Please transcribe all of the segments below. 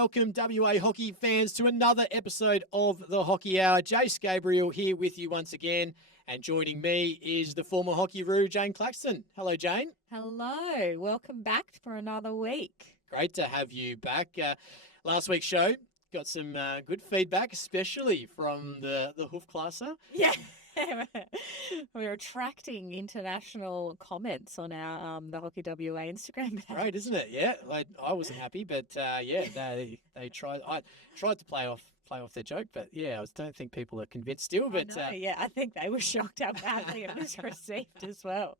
welcome WA hockey fans to another episode of the Hockey Hour. Jace Gabriel here with you once again, and joining me is the former Hockey-roo, Jane Claxton. Hello, Jane. Hello, welcome back for another week. Great to have you back. Last week's show got some good feedback, especially from the hoof classer. Yeah, we're attracting international comments on our the Hockey WA Instagram page. Great, isn't it? Yeah, I wasn't happy, but they tried. I tried to play off their joke, but I don't think people are convinced still. But I think they were shocked how badly it was received as well.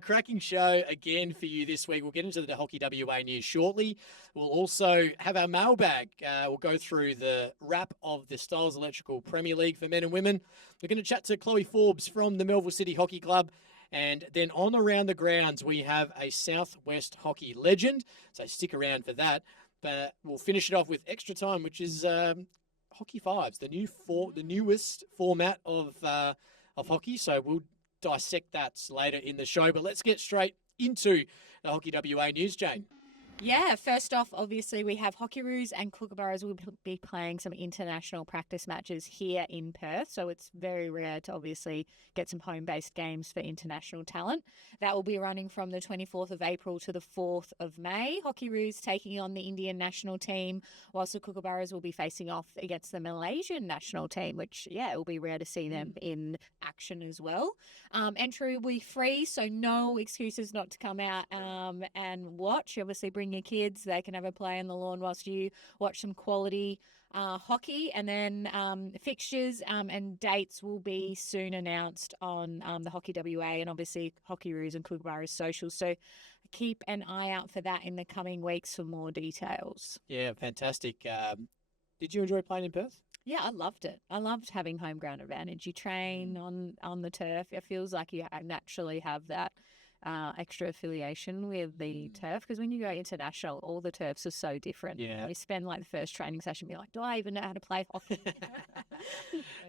Cracking show again for you this week. We'll get into the Hockey WA news shortly. We'll also have our mailbag. We'll go through the wrap of the Stiles Electrical Premier League for men and women. We're going to chat to Chloe Forbes from the Melville City Hockey Club. And then on around the grounds, we have a Southwest hockey legend. So stick around for that. But we'll finish it off with extra time, which is Hockey Fives, the newest format of hockey. So we'll dissect that later in the show. But let's get straight into the Hockey WA news, Jane. Yeah, first off, obviously, we have Hockey-roos and Kookaburras will be playing some international practice matches here in Perth. So it's very rare to obviously get some home-based games for international talent. That will be running from the 24th of April to the 4th of May. Hockey-roos taking on the Indian national team, whilst the Kookaburras will be facing off against the Malaysian national team, which, it will be rare to see them in action as well. Entry will be free, so no excuses not to come out and watch. Obviously, bring your kids. They can have a play on the lawn whilst you watch some quality hockey. And then fixtures and dates will be soon announced on the Hockey WA and obviously Hockey-roos and Kookaburras socials. So keep an eye out for that in the coming weeks for more details. Yeah, fantastic. Did you enjoy playing in Perth? Yeah, I loved it. I loved having home ground advantage. You train on the turf. It feels like you naturally have that extra affiliation with the turf, because when you go international, all the turfs are so different. Yeah. You spend like the first training session being like, do I even know how to play hockey?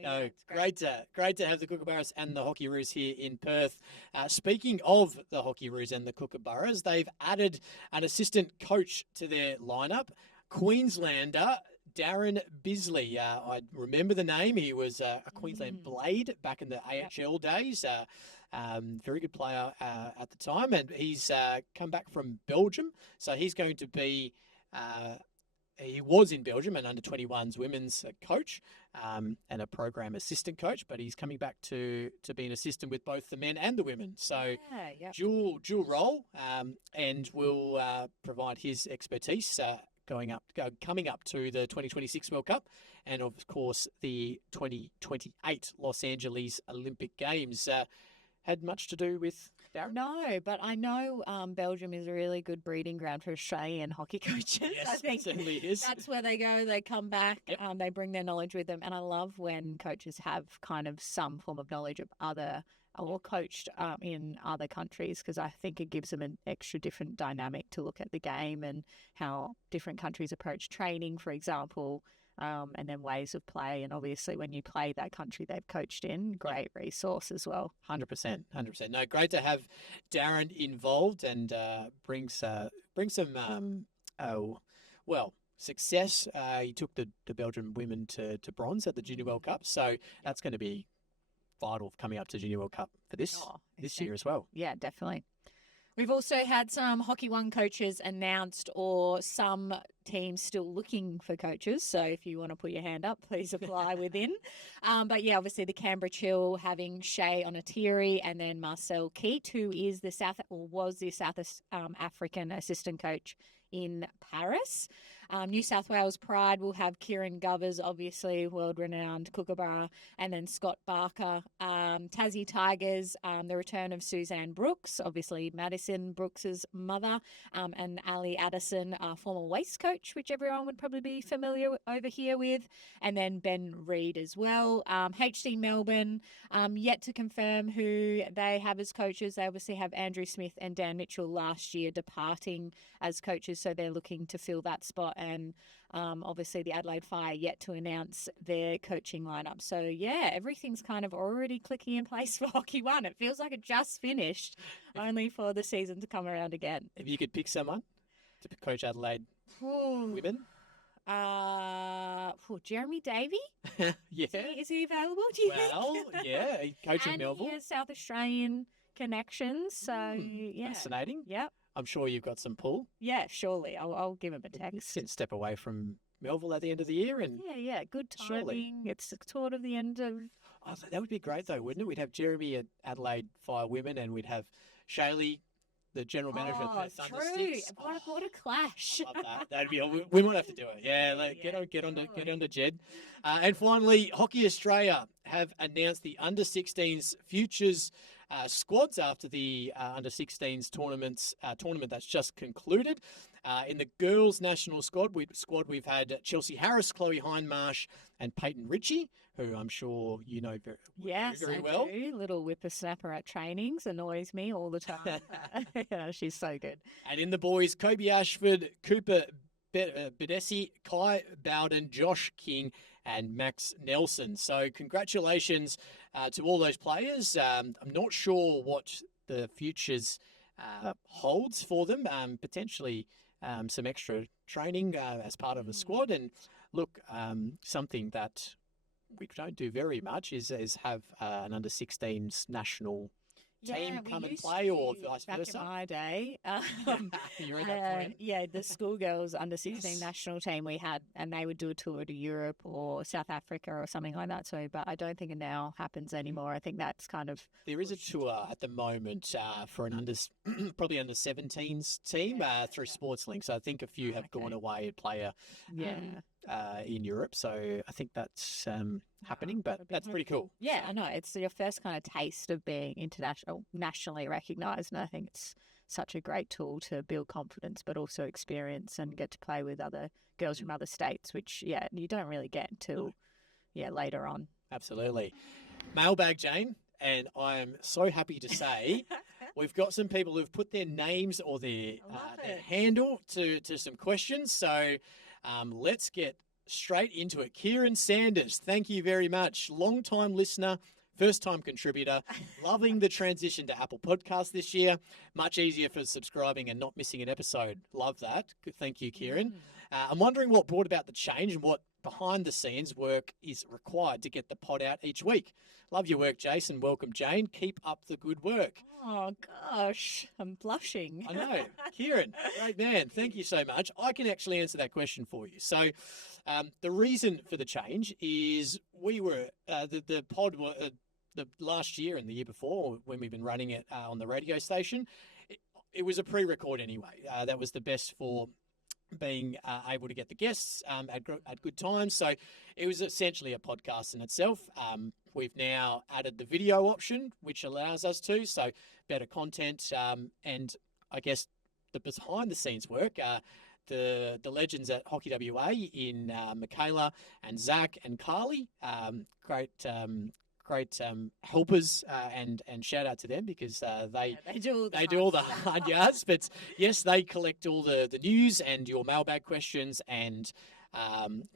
No, great to have the Kookaburras and the Hockey-roos here in Perth. Speaking of the Hockey-roos and the Kookaburras, they've added an assistant coach to their lineup, Queenslander Darren Bisley. I remember the name. He was a Queensland Blade back in the AHL days. Very good player at the time, and he's come back from Belgium. So he's going to be, he was in Belgium and under-21s women's coach and a program assistant coach, but he's coming back to be an assistant with both the men and the women. So dual role, and will provide his expertise coming up to the 2026 World Cup and, of course, the 2028 Los Angeles Olympic Games. Had much to do with Darren? No, but I know Belgium is a really good breeding ground for Australian hockey coaches. Yes, I think it certainly is. That's where they go. They come back. Yep. They bring their knowledge with them. And I love when coaches have kind of some form of knowledge of or coached in other countries, because I think it gives them an extra different dynamic to look at the game and how different countries approach training, for example, and then ways of play. And obviously when you play that country they've coached in, great resource as well. 100%. No, great to have Darren involved and bring some, success. He took the Belgian women to bronze at the Junior World Cup. So that's going to be vital coming up to Junior World Cup for this year as well. Yeah, definitely. We've also had some Hockey One coaches announced, or some teams still looking for coaches. So if you want to put your hand up, please apply within. But obviously the Canberra Chill having Shay Onatiri and then Marcel Keat, who is was the South African assistant coach in Paris. New South Wales Pride will have Kieran Govers, obviously world-renowned Kookaburra, and then Scott Barker. Tassie Tigers, the return of Suzanne Brooks, obviously Madison Brooks's mother, and Ali Addison, former Waste coach, which everyone would probably be familiar over here with, and then Ben Reid as well. HD Melbourne, yet to confirm who they have as coaches. They obviously have Andrew Smith and Dan Mitchell last year departing as coaches, so they're looking to fill that spot. And obviously the Adelaide Fire yet to announce their coaching lineup. So everything's kind of already clicking in place for Hockey One. It feels like it just finished, only for the season to come around again. If you could pick someone to coach Adelaide women? Jeremy Davey? Yeah. Is he available? Do you Well, think? yeah, he coached at And Melville. he has South Australian connections. So yeah. Fascinating. Yep. I'm sure you've got some pull. Yeah, surely. I'll give him a text. You can step away from Melville at the end of the year and Yeah. Good timing. Surely. It's sort of the end of. oh, that would be great though, wouldn't it? We'd have Jeremy at Adelaide Fire Women and we'd have Shaylee, the general manager of Perth Under true. Six. What a clash. Love that. That'd be. We might have to do it. Yeah, get on to Jed. And finally, Hockey Australia have announced the under 16s futures squads after the under 16s tournament that's just concluded. In the girls' national squad, we've had Chelsea Harris, Chloe Hindmarsh, and Peyton Ritchie, who I'm sure you know very well. Do. Little whippersnapper at trainings annoys me all the time. Yeah, she's so good. And in the boys, Kobe Ashford, Cooper Bedesi, Kai Bowden, Josh King, and Max Nelson. So congratulations to all those players. I'm not sure what the futures holds for them. Potentially some extra training as part of the squad. And look, something that we don't do very much is have an under 16s national team come and play, or vice versa. Back in my day, You're in that point. yeah, the schoolgirls under 16 national team we had, and they would do a tour to Europe or South Africa or something like that. So, but I don't think it now happens anymore. I think that's kind of there is a tour at the moment for an probably under 17s team through SportsLink. So I think a few have gone away and play in Europe. So I think that's happening, but that's pretty cool. Yeah, I know. It's your first kind of taste of being nationally recognised, and I think it's such a great tool to build confidence, but also experience and get to play with other girls from other states, which, you don't really get until, later on. Absolutely. Mailbag, Jane, and I am so happy to say we've got some people who've put their names or their handle to some questions. So let's get straight into it. Kieran Sanders, thank you very much. Long-time listener, first-time contributor, loving the transition to Apple Podcasts this year. Much easier for subscribing and not missing an episode. Love that. Good, thank you, Kieran. I'm wondering what brought about the change and what behind-the-scenes work is required to get the pod out each week. Love your work, Jason. Welcome, Jane. Keep up the good work. Oh, gosh, I'm blushing. I know. Kieran, great man. Thank you so much. I can actually answer that question for you. So the reason for the change is we were, the pod, the last year and the year before when we've been running it on the radio station, it was a pre-record anyway. That was the best for being able to get the guests at good times. So it was essentially a podcast in itself. We've now added the video option, which allows us to, so better content. And I guess the behind the scenes work, the legends at Hockey WA in Michaela and Zach and Carly, great helpers, and shout out to them because they do all the hard yards. But yes, they collect all the news and your mailbag questions and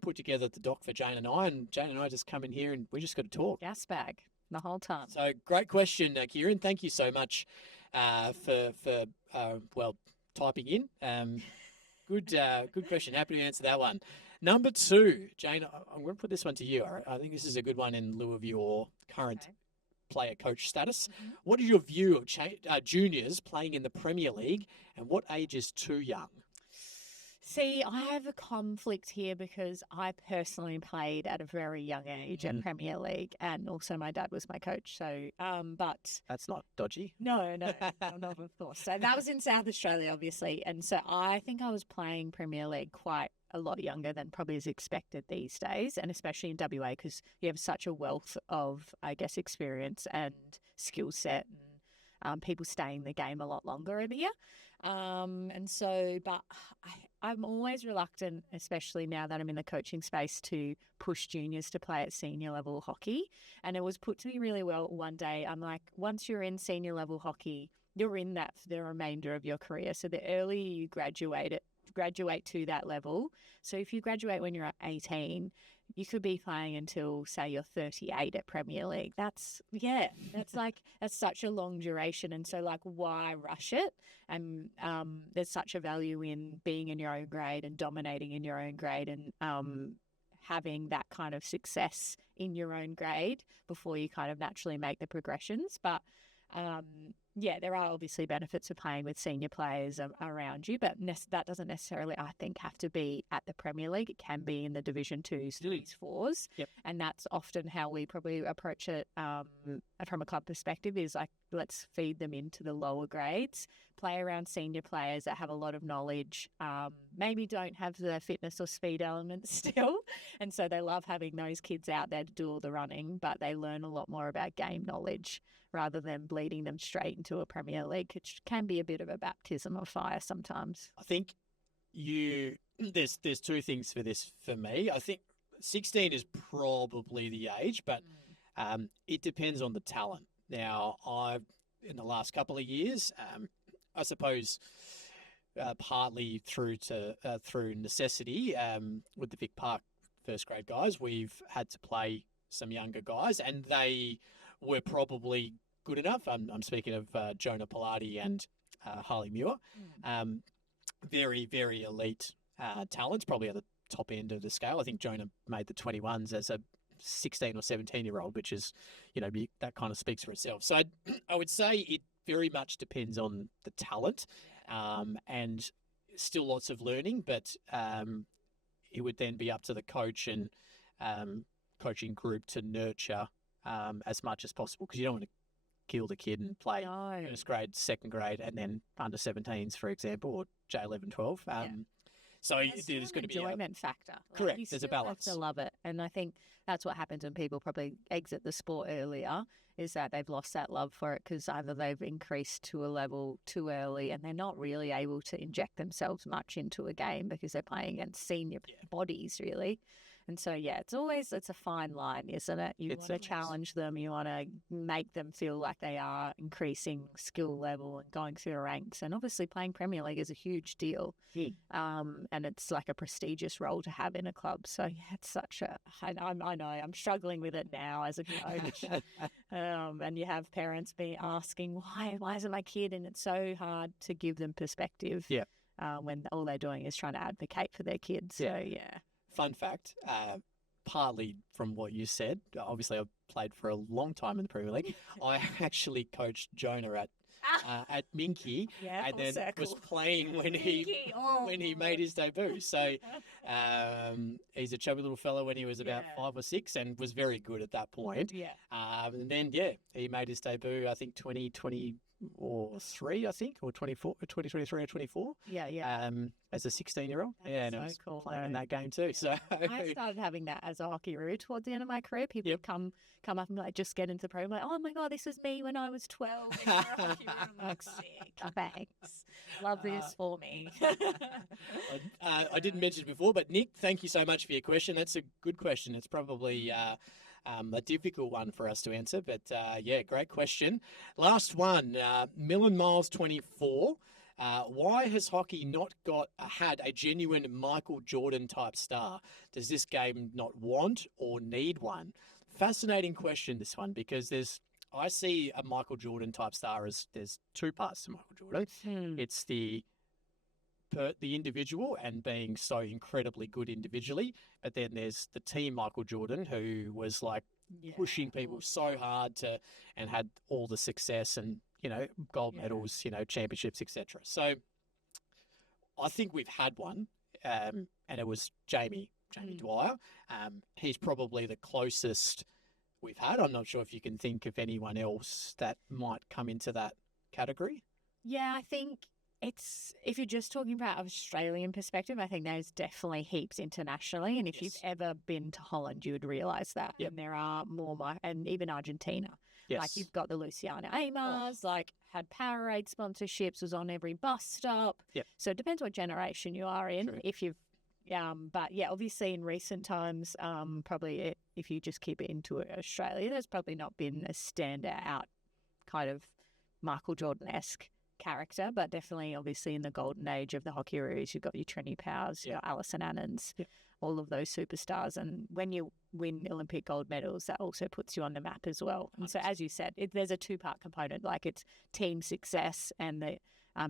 put together the doc for Jane and I. And Jane and I just come in here and we just got to talk. Gas bag the whole time. So great question, Kieran. Thank you so much for typing in. Good question. Happy to answer that one. Number 2, Jane, I'm going to put this one to you. I think this is a good one in lieu of your current player coach status. Mm-hmm. What is your view of juniors playing in the Premier League, and what age is too young? See, I have a conflict here because I personally played at a very young age at Premier League, and also my dad was my coach. So, but that's not dodgy. No, not of course. So that was in South Australia, obviously, and so I think I was playing Premier League quite a lot younger than probably is expected these days, and especially in WA because you have such a wealth of, I guess, experience and skill set, and people stay in the game a lot longer over here. And so, but I'm always reluctant, especially now that I'm in the coaching space, to push juniors to play at senior level hockey. And it was put to me really well one day. I'm like, once you're in senior level hockey, you're in that for the remainder of your career. So the earlier you graduate graduate to that level. So if you graduate when you're 18, you could be playing until, say, you're 38 at Premier League. That's such a long duration. And so, like, why rush it? And there's such a value in being in your own grade and dominating in your own grade and having that kind of success in your own grade before you kind of naturally make the progressions. But there are obviously benefits of playing with senior players around you, but that doesn't necessarily, I think, have to be at the Premier League. It can be in the Division 2s, Division 4s. Yep. And that's often how we probably approach it from a club perspective, is like, let's feed them into the lower grades, play around senior players that have a lot of knowledge, maybe don't have the fitness or speed elements still. And so they love having those kids out there to do all the running, but they learn a lot more about game knowledge rather than bleeding them straight into a Premier League, which can be a bit of a baptism of fire sometimes. I think there's two things for this for me. I think 16 is probably the age, but it depends on the talent. Now, in the last couple of years, I suppose partly through necessity, with the Vic Park first grade guys, we've had to play some younger guys, and they were probably good enough. I'm speaking of Jonah Pilati and Harley Muir. Very, very elite talents, probably at the top end of the scale. I think Jonah made the 21s as a 16 or 17-year-old, which is, that kind of speaks for itself. So I would say it very much depends on the talent, and still lots of learning, but it would then be up to the coach and coaching group to nurture as much as possible, because you don't want to kill the kid and play first grade, second grade, and then under 17s, for example, or J11, 12. So there's going to be enjoyment factor. Correct. You there's a still balance. have to love it, and I think that's what happens when people probably exit the sport earlier, is that they've lost that love for it because either they've increased to a level too early and they're not really able to inject themselves much into a game because they're playing against senior bodies, really. And so, it's a fine line, isn't it? You want to challenge them. You want to make them feel like they are increasing skill level and going through the ranks. And obviously playing Premier League is a huge deal. And it's like a prestigious role to have in a club. So, it's such a – I know I'm struggling with it now as a coach. And you have parents asking, why isn't my kid? And it's so hard to give them perspective when all they're doing is trying to advocate for their kids. So, Fun fact, partly from what you said, obviously I've played for a long time in the Premier League. I actually coached Jonah at Minky, and then was playing when he made his debut. So he's a chubby little fellow when he was about 5 or 6 and was very good at that point. And then he made his debut, I think 2023, I think, or 2023 or 24. As a 16-year-old. And I was cool, playing in that game too. So I started having that as a hockey route towards the end of my career. People would come up and just get into the program, like, oh my God, this was me when I was 12. And hockey route. I'm like, sick, thanks. Love this for me. I didn't mention it before, but Nick, thank you so much for your question. That's a good question. It's probably a difficult one for us to answer, but great question. Last one, Millen Miles 24. Why has hockey not had a genuine Michael Jordan type star? Does this game not want or need one? Fascinating question, this one, because I see a Michael Jordan type star as there's two parts to Michael Jordan. It's the individual and being so incredibly good individually, but then there's the team Michael Jordan, who was like pushing people so hard and had all the success and gold medals, championships, etc. So I think we've had one, and it was Jamie Dwyer. He's probably the closest we've had. I'm not sure if you can think of anyone else that might come into that category. Yeah, I think if you're just talking about Australian perspective, I think there's definitely heaps internationally. And if you've ever been to Holland, you would realise that. And there are more, and even Argentina. Like you've got the Luciana Amars, had Powerade sponsorships, was on every bus stop. So it depends what generation you are in. True. If you've, but obviously in recent times, probably if you just keep it into Australia, there's probably not been a standout kind of Michael Jordan-esque character, but definitely, obviously, in the golden age of the Hockeyroos, you've got your Trini Powers, your Alison Annans, all of those superstars. And when you win Olympic gold medals, that also puts you on the map as well. And so, as you said, there's a two-part component, like it's team success, and the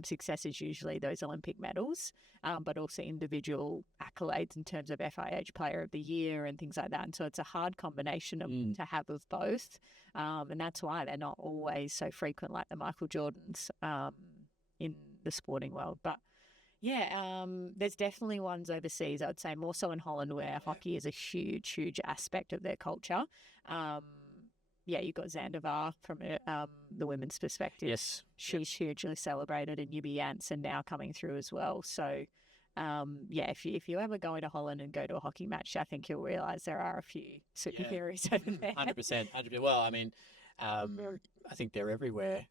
success is usually those Olympic medals, but also individual accolades in terms of FIH Player of the Year and things like that. And so it's a hard combination to have of both. And that's why they're not always so frequent like the Michael Jordans in the sporting world. But yeah, there's definitely ones overseas, I would say, more so in Holland, where hockey is a huge, huge aspect of their culture. You've got Zandivar from the women's perspective. Yes. She's hugely celebrated, and Yubi Janssen now coming through as well. So, if you ever go into Holland and go to a hockey match, I think you'll realise there are a few superheroes over there. 100%. Well, I mean, I think they're everywhere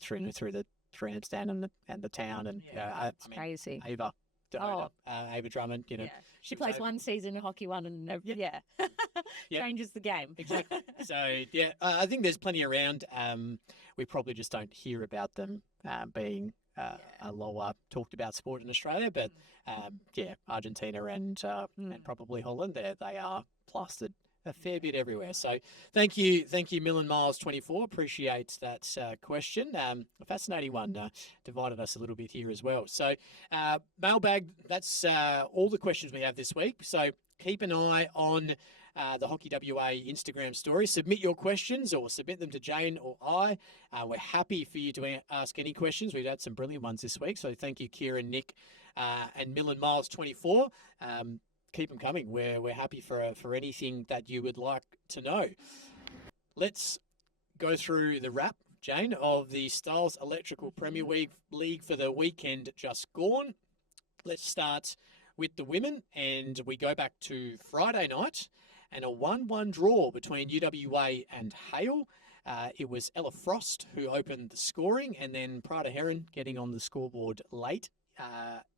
through the grandstand and the town, and it's crazy. Ava Drummond, she plays one season in Hockey One, and changes the game. Exactly. So I think there's plenty around. We probably just don't hear about them being a lower talked about sport in Australia, but Argentina and probably Holland, they are plastered a fair bit everywhere. So thank you, Millen Miles 24. Appreciate that question. A fascinating one. Divided us a little bit here as well. So Mailbag, that's all the questions we have this week. So keep an eye on the Hockey WA Instagram story. Submit your questions or submit them to Jane or I. We're happy for you to ask any questions. We've had some brilliant ones this week. So thank you, Kieran, Nick, and Millen Miles 24. Keep them coming. We're happy for anything that you would like to know. Let's go through the wrap, Jane, of the Stiles Electrical Premier League for the weekend just gone. Let's start with the women, and we go back to Friday night and a 1-1 draw between UWA and Hale. It was Ella Frost who opened the scoring, and then Prada Heron getting on the scoreboard late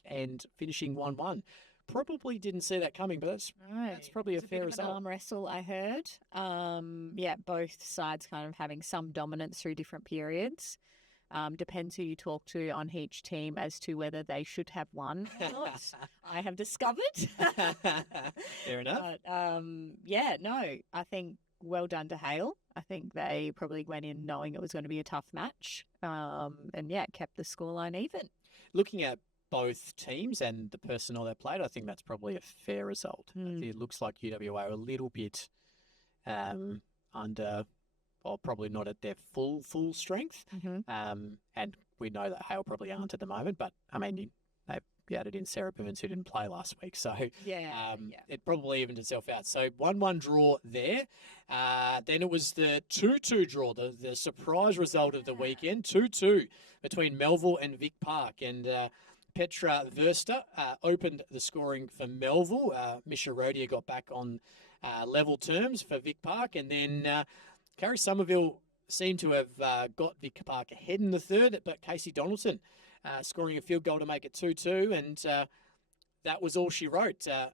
and finishing 1-1. Probably didn't see that coming, but that's probably a fair result. Arm wrestle, I heard. Both sides kind of having some dominance through different periods. Depends who you talk to on each team as to whether they should have won or not. I have discovered. Fair enough. But, I think well done to Hale. I think they probably went in knowing it was going to be a tough match, kept the scoreline even. Looking at both teams and the personnel they played, I think that's probably a fair result. It looks like UWA are a little bit under, well, probably not at their full strength. And we know that Hale probably aren't at the moment, but I mean, they've added in Sarah Burns, who didn't play last week. So it probably evened itself out. So 1-1 draw there. Then it was the 2-2 draw, the surprise result of the weekend, 2-2 between Melville and Vic Park. And Petra Verster opened the scoring for Melville. Misha Rodia got back on level terms for Vic Park. And then Carrie Somerville seemed to have got Vic Park ahead in the third, but Casey Donaldson scoring a field goal to make it 2-2. And that was all she wrote. I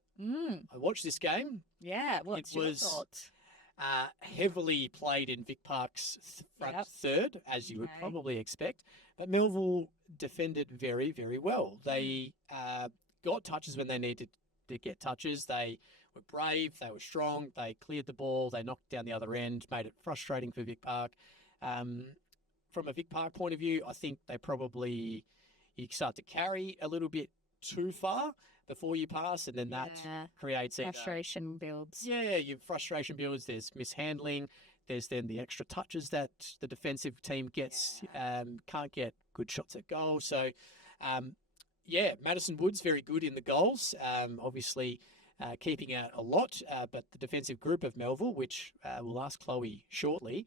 watched this game. Yeah, what's your thoughts? Heavily played in Vic Park's front third, as you would probably expect. But Melville defended very, very well. They got touches when they needed to get touches. They were brave. They were strong. They cleared the ball. They knocked down the other end, made it frustrating for Vic Park. From a Vic Park point of view, I think they probably, you start to carry a little bit too far before you pass, and then that creates frustration builds. Yeah, your frustration builds. There's mishandling. There's then the extra touches that the defensive team gets. Can't get good shots at goal. So, Madison Woods very good in the goals. Obviously, keeping out a lot. But the defensive group of Melville, which we'll ask Chloe shortly,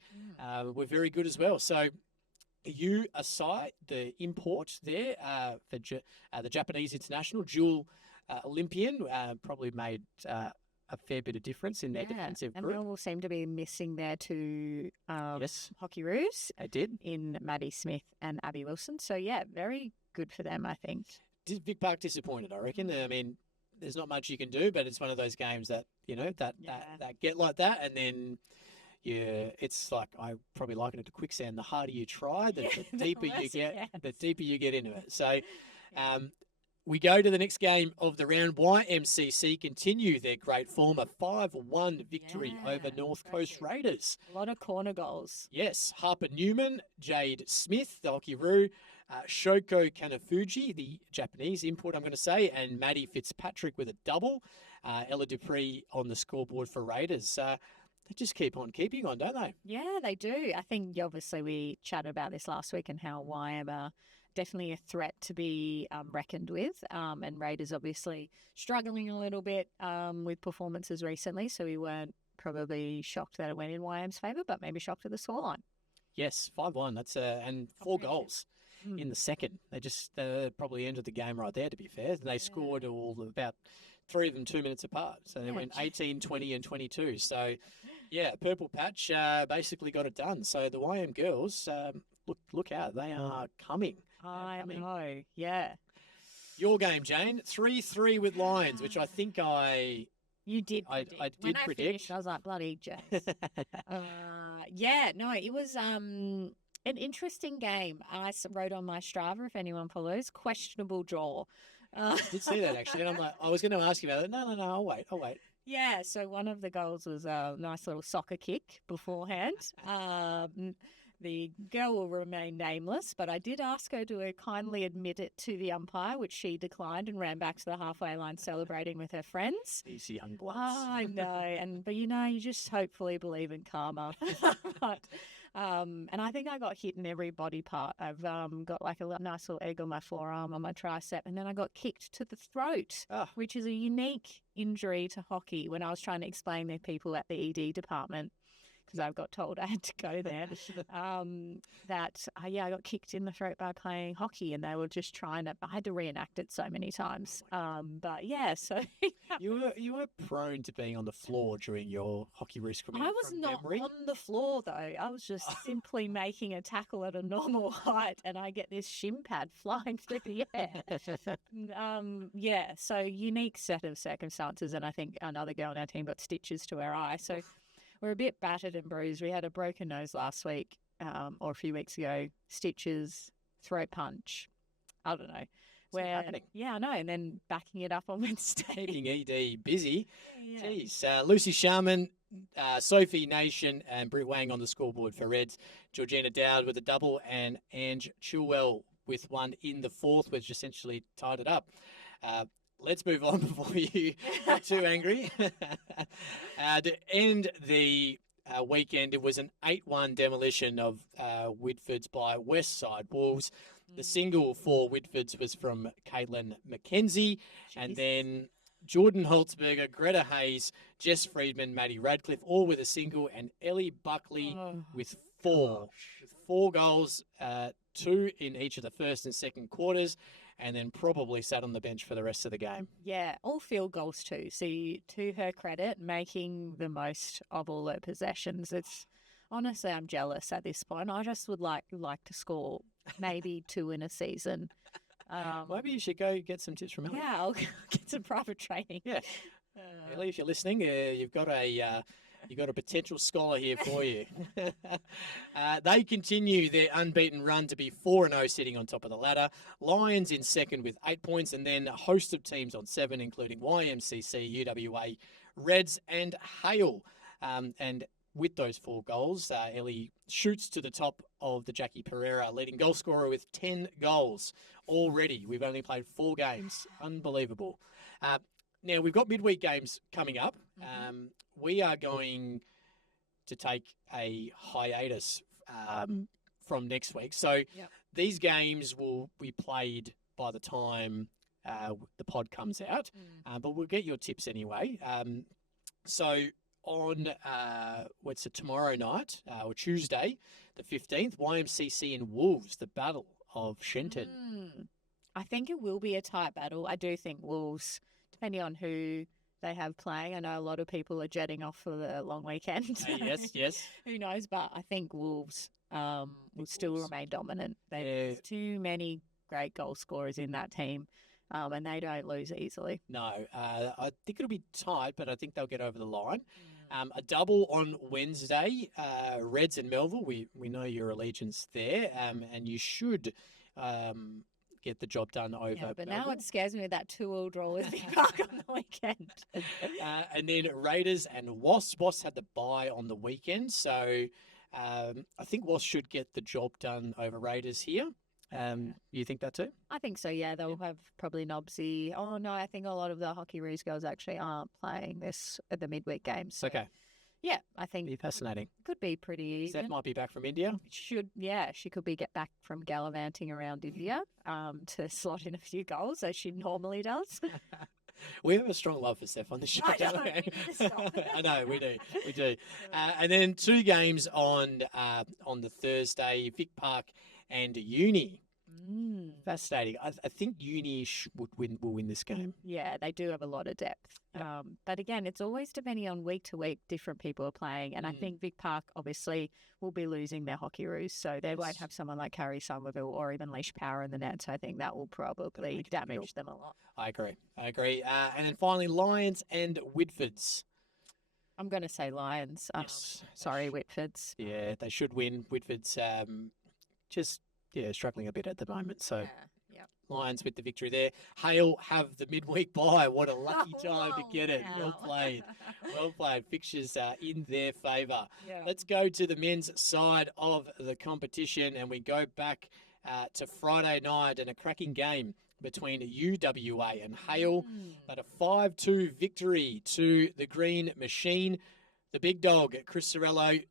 were very good as well. So, Yu Asai, the import there for the Japanese international, dual Olympian, probably made a fair bit of difference in their defensive group. And Melville seemed to be missing their two Hockeyroos. They did. In Maddie Smith and Abby Wilson. So, very good for them, I think. Did Vic Park disappointed, I reckon. I mean, there's not much you can do, but it's one of those games that, that get like that, and then yeah, it's like I probably liken it to quicksand. The harder you try, the deeper you less get, gets. the deeper you get into it. So, we go to the next game of the round. YMCC continue their great form, a 5-1 victory over North Coast impressive. Raiders. A lot of corner goals. Yes, Harper Newman, Jade Smith, the Hockey-Roo, Shoko Kanafuji, the Japanese import, I'm going to say, and Maddie Fitzpatrick with a double. Ella Dupree on the scoreboard for Raiders. They just keep on keeping on, don't they? Yeah, they do. I think obviously we chatted about this last week and how YM are definitely a threat to be reckoned with. And Raiders obviously struggling a little bit with performances recently, so we weren't probably shocked that it went in YM's favour, but maybe shocked at the scoreline. Yes, 5-1. That's and 4 goals in the second. They just probably ended the game right there, to be fair. They scored all about 3 of them 2 minutes apart. So they went 18, 20 and 22. So, yeah, Purple Patch basically got it done. So the YM girls, look out. They are coming. I know, yeah. Your game, Jane, 3-3 with Lions, which I think You did I predict. did When I predict. finished, I was like, bloody James. Yeah, no, it was an interesting game. I wrote on my Strava, if anyone follows, questionable draw. I did see that, actually. And I'm like, I was going to ask you about it. No, I'll wait. Yeah, so one of the goals was a nice little soccer kick beforehand. The girl will remain nameless, but I did ask her to kindly admit it to the umpire, which she declined and ran back to the halfway line celebrating with her friends. These young bloods. I know, but you just hopefully believe in karma. And I think I got hit in every body part. I've got like a nice little egg on my forearm, on my tricep, and then I got kicked to the throat, which is a unique injury to hockey. When I was trying to explain to people at the ED department, because I got told I had to go there, I got kicked in the throat by playing hockey, and they were just trying to. I had to reenact it so many times. But yeah, so you were prone to being on the floor during your Hockey-Roo scrimmage. I was not memory. on the floor though. I was just simply making a tackle at a normal height, and I get this shin pad flying through the air. So unique set of circumstances, and I think another girl on our team got stitches to her eye. So we're a bit battered and bruised. We had a broken nose last week, or a few weeks ago. Stitches, throat punch. I don't know. Yeah, I know. And then backing it up on Wednesday. Keeping ED busy. Yeah. Jeez. Lucy Sharman, Sophie Nation, and Britt Wang on the scoreboard for Reds. Georgina Dowd with a double, and Ange Chilwell with one in the fourth, which essentially tied it up. Let's move on before you get too angry. To end the weekend, it was an 8-1 demolition of Whitfords by West Side Wolves. The single for Whitfords was from Caitlin McKenzie, and then Jordan Holtzberger, Greta Hayes, Jess Friedman, Maddie Radcliffe, all with a single, and Ellie Buckley with 4. With 4 goals, 2 in each of the first and second quarters, and then probably sat on the bench for the rest of the game. Yeah, all field goals too. So to her credit, making the most of all her possessions. It's honestly, I'm jealous at this point. I just would like to score maybe 2 in a season. Maybe you should go get some tips from Ellie. Yeah, I'll get some private training. Yeah, Ellie, if you're listening, you've got a potential scholar here for you. They continue their unbeaten run to be 4-0, sitting on top of the ladder. Lions in second with 8 points, and then a host of teams on 7, including YMCC, UWA, Reds, and Hale. And with those 4 goals, Ellie shoots to the top of the Jackie Pereira leading goal scorer with 10 goals already. We've only played 4 games. Unbelievable. Now, we've got midweek games coming up. We are going to take a hiatus from next week. So these games will be played by the time the pod comes out, but we'll get your tips anyway. So on tomorrow night or Tuesday, the 15th, YMCC and Wolves, the Battle of Shenton. I think it will be a tight battle. I do think Wolves, depending on who they have playing. I know a lot of people are jetting off for the long weekend. Yes. Who knows? But I think Wolves will still remain dominant. There's too many great goal scorers in that team, and they don't lose easily. No, I think it'll be tight, but I think they'll get over the line. A double on Wednesday, Reds and Melville. We know your allegiance there, and you should get the job done over. Yeah, but now Melville. it scares me with that 2-2 draw with Vic Park on the weekend. And then Raiders and Wasps. Wasps had the bye on the weekend, so I think Wasps should get the job done over Raiders here. You think that too? I think so, yeah. They'll have probably Nobsy. Oh, no, I think a lot of the Hockey Roos girls actually aren't playing this at the midweek games. So, Okay. yeah, I think Be fascinating. could be pretty even. Steph might be back from India. She could be get back from gallivanting around India to slot in a few goals as she normally does. We have a strong love for Steph on the show. I don't know, we? we need to stop. I know, we do. And then 2 games on the Thursday, Vic Park and Uni. Fascinating. I think Uni will win this game. Yeah, they do have a lot of depth. But again, it's always depending on week to week, different people are playing. And I think Vic Park obviously will be losing their Hockey Roos. So they won't have someone like Carrie Somerville or even Leash Power in the net. So I think that will probably damage them a lot. I agree. And then finally, Lions and Whitfords. I'm going to say Lions. Yes. Sorry, Whitfords. Yeah, they should win. Whitfords just struggling a bit at the moment. So Lions with the victory there. Hale have the midweek bye. What a lucky time to get it. Wow. Well played. Well played. Fixtures in their favour. Yeah. Let's go to the men's side of the competition, and we go back to Friday night and a cracking game between UWA and Hale. But a 5-2 victory to the Green Machine. The big dog, Chris Sorello,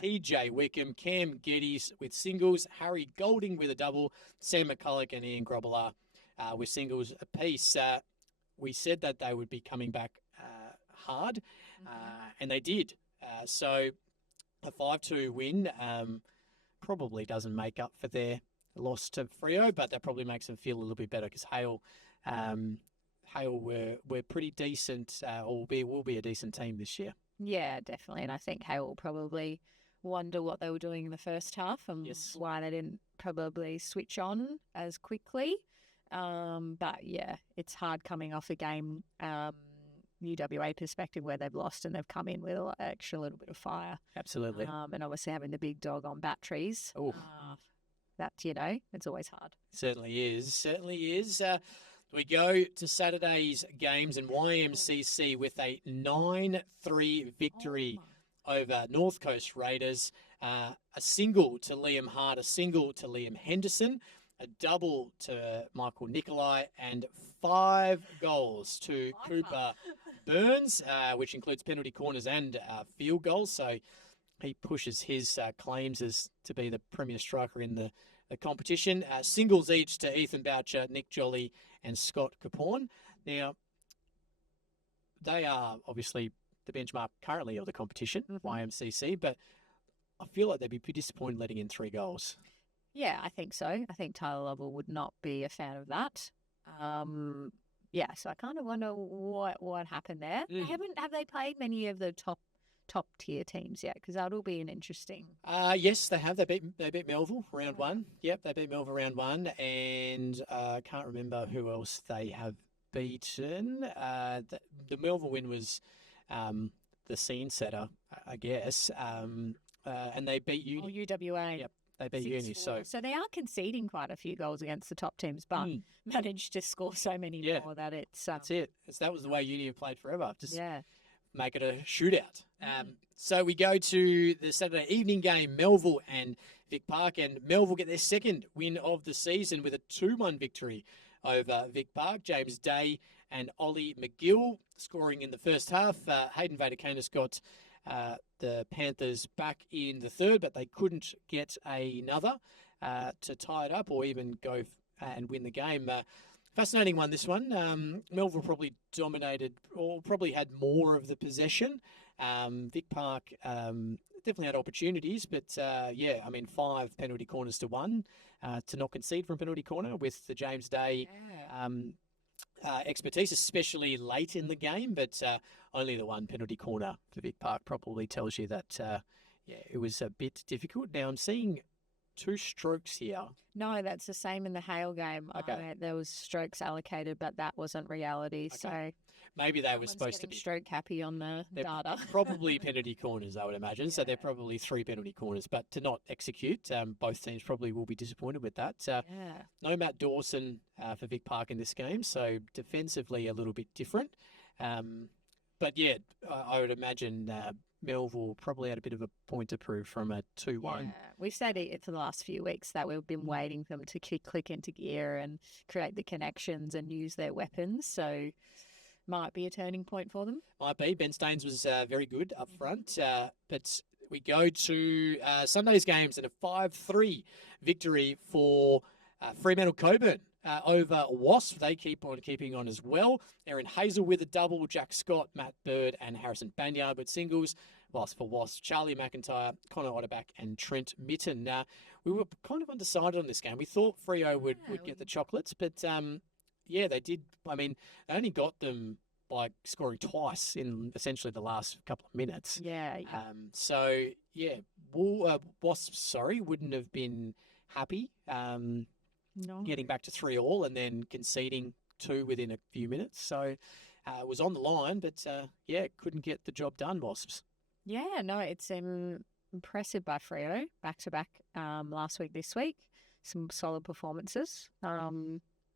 TJ Wickham, Cam Geddes with singles, Harry Golding with a double, Sam McCulloch and Ian Grobbelaar with singles apiece. We said that they would be coming back hard, and they did. So a 5-2 win probably doesn't make up for their loss to Freo, but that probably makes them feel a little bit better because Hale were pretty decent, or will be a decent team this year. Yeah, definitely. And I think Hale will probably wonder what they were doing in the first half and why they didn't probably switch on as quickly. But yeah, it's hard coming off a game, UWA perspective, where they've lost and they've come in with actually a little bit of fire. Absolutely. And obviously having the big dog on batteries. Oh, that, it's always hard. Certainly is. We go to Saturday's games, and YMCC with a 9-3 victory over North Coast Raiders. A single to Liam Hart, a single to Liam Henderson, a double to Michael Nicolai, and 5 goals to Cooper Burns, which includes penalty corners and field goals. So he pushes his claims as to be the premier striker in the competition. Singles each to Ethan Boucher, Nick Jolly, and Scott Capone. Now, they are obviously the benchmark currently of the competition, YMCC, but I feel like they'd be pretty disappointed letting in 3 goals. Yeah, I think so. I think Tyler Lovell would not be a fan of that. So I kind of wonder what happened there. Have they played many of the top tier teams yet? Because that'll be an interesting. Yes, they have. They beat Melville round 1. Yep, they beat Melville round 1, and I can't remember who else they have beaten. The Melville win was the scene setter, I guess, and they beat Uni. UWA. Yep, they beat Uni. So they are conceding quite a few goals against the top teams, but managed to score so many more that it's. That's it. That was the way Uni have played forever. Make it a shootout. So we go to the Saturday evening game, Melville and Vic Park, and Melville get their second win of the season with a 2-1 victory over Vic Park. James Day and Ollie McGill scoring in the first half. Hayden Vader-Canis got the Panthers back in the third, but they couldn't get another to tie it up or even go and win the game. Fascinating one, this one. Melville probably dominated or probably had more of the possession. Vic Park definitely had opportunities, but 5 penalty corners to 1 to not concede from penalty corner with the James Day expertise, especially late in the game, but only the 1 penalty corner for Vic Park probably tells you that it was a bit difficult. Now I'm seeing 2 strokes here. No, that's the same in the Hale game. Okay. There was strokes allocated, but that wasn't reality. So Maybe they were someone's supposed to getting be. stroke happy on the They're data. probably penalty corners, I would imagine. So they're Yeah. probably 3 penalty corners, but to not execute, both teams probably will be disappointed with that. Yeah. No Matt Dawson for Vic Park in this game, so defensively a little bit different. But yeah, I would imagine Melville probably had a bit of a point to prove from a 2-1. Yeah. We've said it for the last few weeks that we've been waiting for them to click into gear and create the connections and use their weapons. So might be a turning point for them. Might be. Ben Staines was very good up front. But we go to Sunday's games and a 5-3 victory for Fremantle Coburn over Wasp. They keep on keeping on as well. Aaron Hazel with a double, Jack Scott, Matt Bird and Harrison Banyard with singles. Whilst for Wasp, Charlie McIntyre, Connor Otterback and Trent Mitten. We were kind of undecided on this game. We thought Freo would get the chocolates, but yeah, they did. I mean, they only got them by scoring twice in essentially the last couple of minutes. Yeah. So, yeah, Wasps, wouldn't have been happy No. getting back to 3-3 and then conceding 2 within a few minutes. So it was on the line, but, yeah, couldn't get the job done, Wasps. Yeah, no, it's impressive by Freo, back-to-back last week, this week. Some solid performances.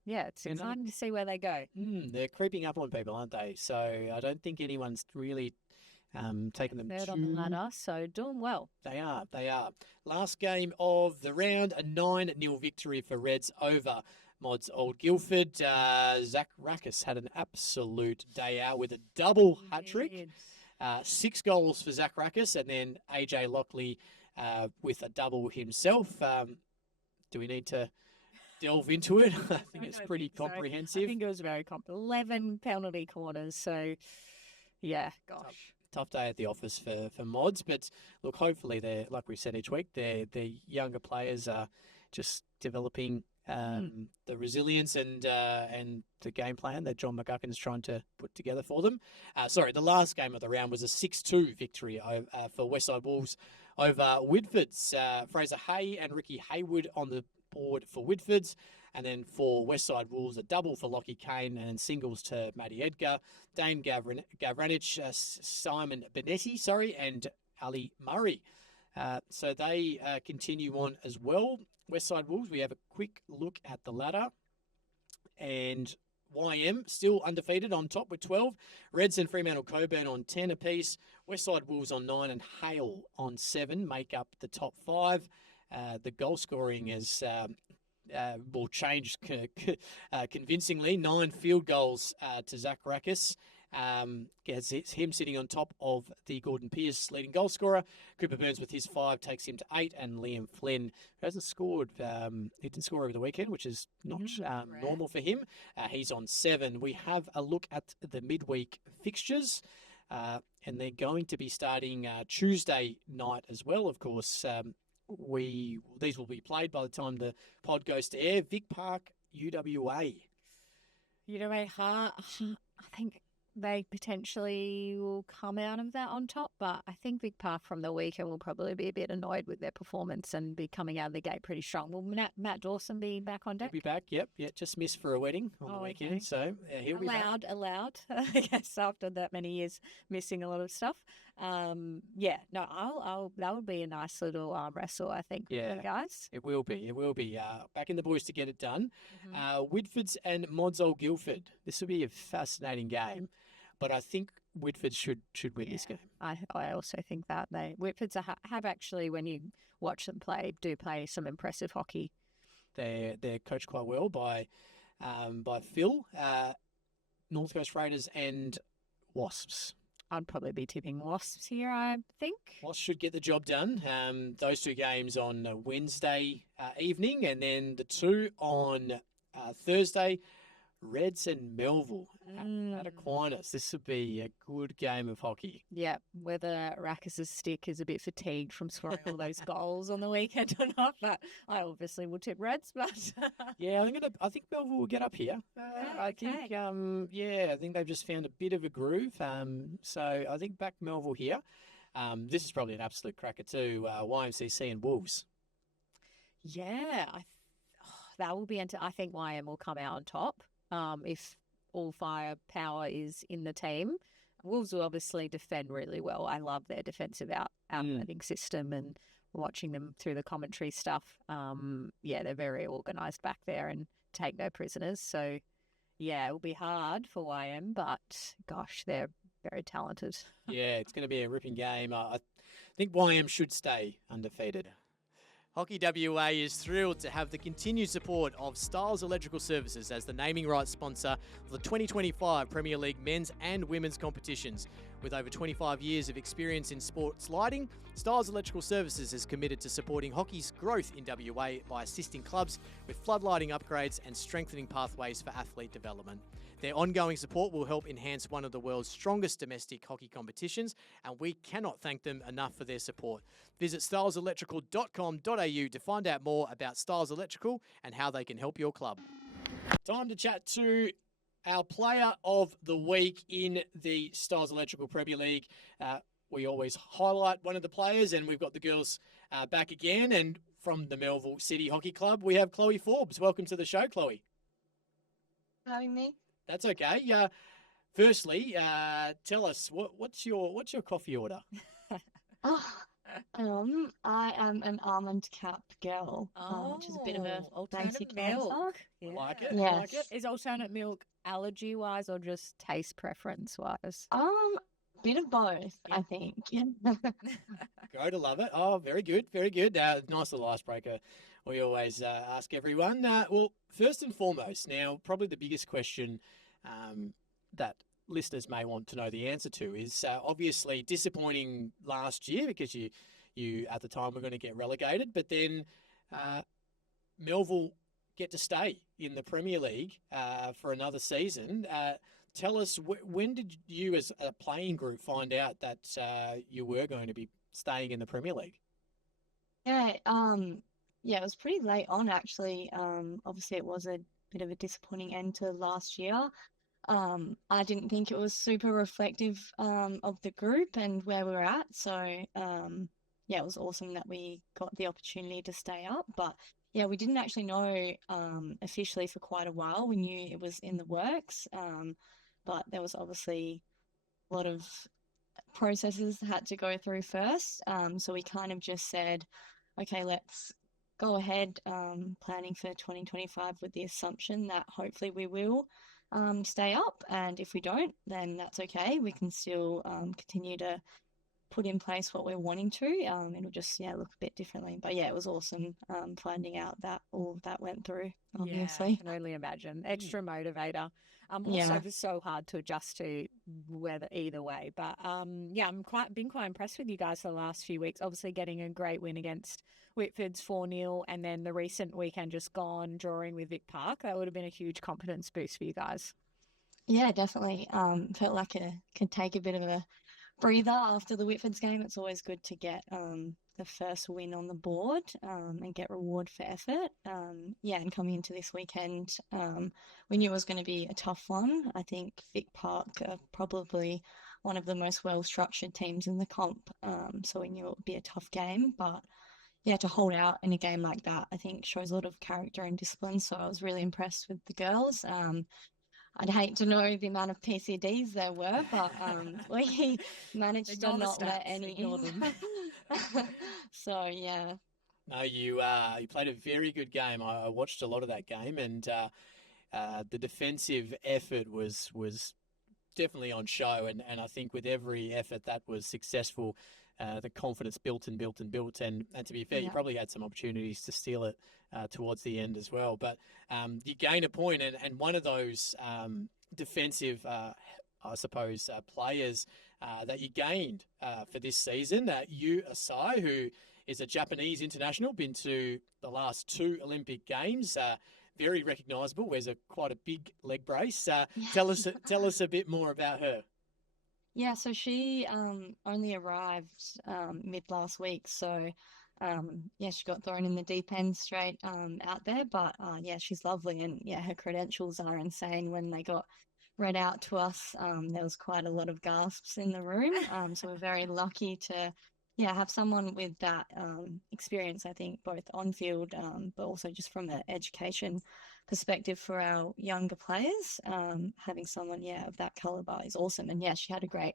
Yeah, it's exciting to see where they go. They're creeping up on people, aren't they? So I don't think anyone's really taken them Third on the ladder, so doing well. They are. Last game of the round, a 9-0 victory for Reds over Mods Old Guildford. Zach Rackus had an absolute day out with a double hat-trick. 6 goals for Zach Rackus, and then AJ Lockley with a double himself. Do we need to delve into it? I think it's pretty comprehensive. I think it was very 11 penalty corners, so yeah, gosh. Tough day at the office for Mods, but look, hopefully they're, like we said each week, their younger players are just developing the resilience and the game plan that John McGuckin's trying to put together for them. The last game of the round was a 6-2 victory for Westside Wolves over Whitfords. Fraser Hay and Ricky Haywood on the board for Whitfords. And then for Westside Wolves, a double for Lockie Kane and singles to Matty Edgar, Dane Gavranich, Simon Benetti, and Ali Murray. So they continue on as well. Westside Wolves, we have a quick look at the ladder. And YM still undefeated on top with 12. Reds and Fremantle Coburn on 10 apiece. Westside Wolves on 9 and Hale on 7 make up the top 5. The goal scoring is will change convincingly. 9 field goals to Zach Rackus. It's him sitting on top of the Gordon Pierce leading goal scorer. Cooper Burns with his 5 takes him to 8, and Liam Flynn, who hasn't scored, he didn't score over the weekend, which is not normal for him. He's on 7. We have a look at the midweek fixtures, and they're going to be starting Tuesday night as well, of course. These will be played by the time the pod goes to air. Vic Park, UWA. I think they potentially will come out of that on top, but I think Vic Park from the weekend will probably be a bit annoyed with their performance and be coming out of the gate pretty strong. Will Matt Dawson be back on deck? He'll be back, yep. Yeah, just missed for a wedding on the weekend, okay. So he'll be back. Allowed, I guess, after that many years missing a lot of stuff. That would be a nice little wrestle, I think, for you guys. It will be. Back in the boys to get it done. Whitfords and Mods Old Guildford. This will be a fascinating game. But I think Whitford should win this game. I also think that Whitfords have actually, when you watch them play, do play some impressive hockey. They're coached quite well by Phil, North Coast Raiders and Wasps. I'd probably be tipping Wasps here, I think. Wasps should get the job done. Those 2 games on Wednesday evening, and then the 2 on Thursday. Reds and Melville at Aquinas. This would be a good game of hockey. Yeah, whether Rackus' stick is a bit fatigued from scoring all those goals on the weekend or not, but I obviously will tip Reds. But yeah, I think Melville will get up here. I think they've just found a bit of a groove. So I think back Melville here. This is probably an absolute cracker too. YMCC and Wolves. Yeah, that will be. I think YM will come out on top. If all firepower is in the team, Wolves will obviously defend really well. I love their defensive outletting system and watching them through the commentary stuff. Yeah, they're very organised back there and take no prisoners. So yeah, it will be hard for YM, but gosh, they're very talented. Yeah, it's going to be a ripping game. I think YM should stay undefeated. Hockey WA is thrilled to have the continued support of Stiles Electrical Services as the naming rights sponsor of the 2025 Premier League men's and women's competitions. With over 25 years of experience in sports lighting, Stiles Electrical Services is committed to supporting hockey's growth in WA by assisting clubs with floodlighting upgrades and strengthening pathways for athlete development. Their ongoing support will help enhance one of the world's strongest domestic hockey competitions, and we cannot thank them enough for their support. Visit styleselectrical.com.au to find out more about Stiles Electrical and how they can help your club. Time to chat to our player of the week in the Stiles Electrical Premier League. We always highlight one of the players, and we've got the girls back again. And from the Melville City Hockey Club, we have Chloe Forbes. Welcome to the show, Chloe. Having me. That's okay. Firstly, tell us what's your coffee order? I am an almond cap girl, which is a bit of a basic milk. answer. Like it. Yes. Like it. Is alternate milk allergy wise or just taste preference wise? Bit of both, I think. Go to love it. Oh, very good, very good. Nice little icebreaker. We always ask everyone. Well, first and foremost, now probably the biggest question that listeners may want to know the answer to is obviously disappointing last year because you at the time were going to get relegated, but then Melville get to stay in the Premier League for another season. Tell us, when did you as a playing group find out that you were going to be staying in the Premier League? Yeah, it was pretty late on actually. Obviously it was a bit of a disappointing end to last year. I didn't think it was super reflective of the group and where we were at. So yeah, it was awesome that we got the opportunity to stay up. But yeah, we didn't actually know officially for quite a while. We knew it was in the works, but there was obviously a lot of processes that had to go through first. So we kind of just said, okay, let's go ahead planning for 2025 with the assumption that hopefully we will stay up, and if we don't, then that's okay. We can still continue to put in place what we're wanting to. It'll just look a bit differently, but yeah, it was awesome also out that all of that went through, obviously. Yeah, I can only imagine. Extra motivator. Also, it's so hard to adjust to whether either way. But yeah, been quite impressed with you guys for the last few weeks. Obviously, getting a great win against Whitford's 4-0, and then the recent weekend just gone drawing with Vic Park. That would have been a huge confidence boost for you guys. Yeah, definitely. Felt like I could take a bit of a breather after the Whitford's game. It's always good to get the first win on the board and get reward for effort. Yeah, and coming into this weekend, we knew it was going to be a tough one. I think Vic Park are probably one of the most well-structured teams in the comp, so we knew it would be a tough game. But yeah, to hold out in a game like that, I think shows a lot of character and discipline. So I was really impressed with the girls. I'd hate to know the amount of PCDs there were, but we managed to not let any in. So yeah. No, you played a very good game. I watched a lot of that game, and the defensive effort was definitely on show. And I think with every effort that was successful, the confidence built and built and built. And to be fair, you probably had some opportunities to steal it towards the end as well. But you gain a point, and one of those defensive, I suppose, players that you gained for this season, Yu Asai, who is a Japanese international, been to the last 2 Olympic Games. Very recognisable. Wears quite a big leg brace. Tell us a bit more about her. Yeah, so she only arrived mid last week, so yeah, she got thrown in the deep end straight out there, but yeah, she's lovely, and yeah, her credentials are insane. When they got read out to us, there was quite a lot of gasps in the room, so we're very lucky to yeah, have someone with that experience, I think, both on field, but also just from an education perspective for our younger players. Having someone, yeah, of that caliber is awesome. And yeah, she had a great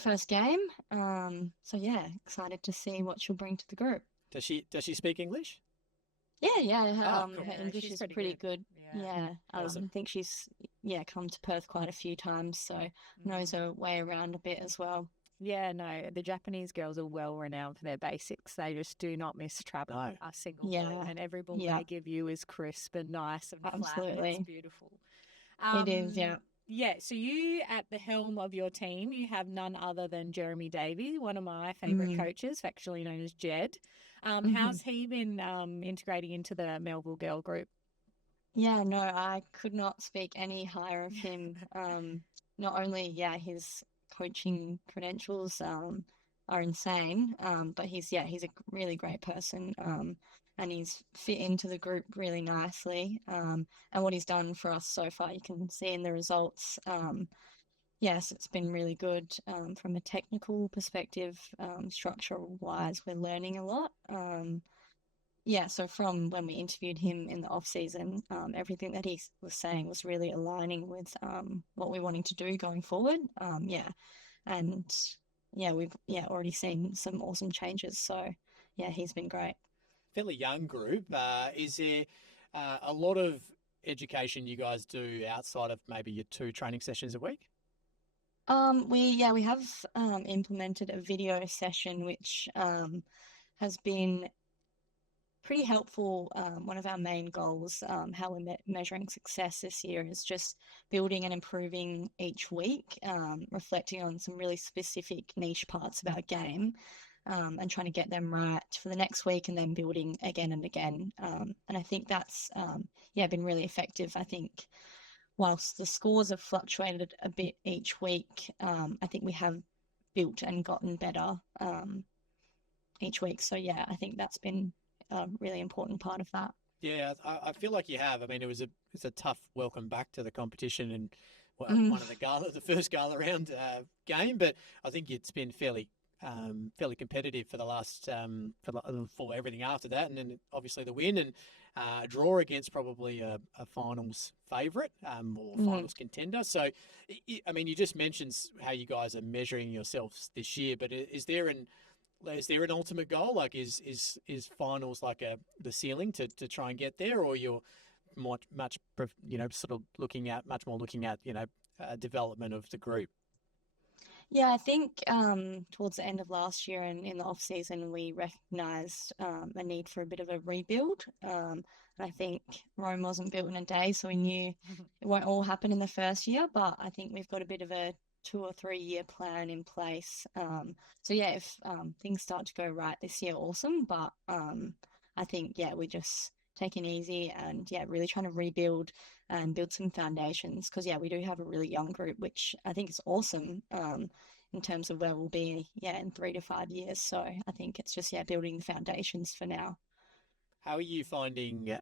first game. So yeah, excited to see what she'll bring to the group. Does she speak English? Yeah, Oh, cool. her Yeah, English she's is pretty pretty good. good. Yeah. Yeah, Awesome. I think she's come to Perth quite a few times, so knows Mm. her way around a bit as well. Yeah, no, the Japanese girls are well renowned for their basics. They just do not miss travel No. a single ball, Yeah, and every ball yeah, they give you is crisp and nice and flat, and it's absolutely. beautiful. It is, yeah. Yeah, so you at the helm of your team, you have none other than Jeremy Davey, one of my favourite Mm, coaches, actually known as Jed. hmm How's he been integrating into the Melville girl group? Yeah, no, I could not speak any higher of him. Not only, yeah, his coaching credentials are insane, but he's a really great person. And he's fit into the group really nicely. And what he's done for us so far, you can see in the results. Yes, it's been really good from a technical perspective, structural wise, we're learning a lot. Yeah, so from when we interviewed him in the off season, everything that he was saying was really aligning with what we're wanting to do going forward. Yeah, and yeah, we've already seen some awesome changes. So yeah, he's been great. Fairly young group. Is there a lot of education you guys do outside of maybe your 2 training sessions a week? We have implemented a video session which has been pretty helpful. One of our main goals, how we're measuring success this year, is just building and improving each week, reflecting on some really specific niche parts of our game, and trying to get them right for the next week, and then building again and again. And I think that's been really effective. I think whilst the scores have fluctuated a bit each week, I think we have built and gotten better each week. So yeah, I think that's been a really important part of that. Yeah, I feel like you have. I mean, it's a tough welcome back to the competition and well, Mhm. one of the first gala round game, but I think it's been fairly competitive for the last for everything after that, and then obviously the win and draw against probably a finals favourite or Mhm. finals contender. So, I mean, you just mentioned how you guys are measuring yourselves this year, but is there an ultimate goal? Like, is finals like the ceiling to try and get there, or you're much sort of looking at development of the group? Yeah, I think towards the end of last year and in the off season, we recognised a need for a bit of a rebuild. And I think Rome wasn't built in a day, so we knew it won't all happen in the first year. But I think we've got a bit of a 2 or 3 year plan in place. So yeah, if things start to go right this year, awesome. But I think yeah, we're just taking easy and yeah, really trying to rebuild and build some foundations because yeah, we do have a really young group, which I think is awesome. In terms of where we'll be, yeah, in 3 to 5 years. So I think it's just, yeah, building the foundations for now. How are you finding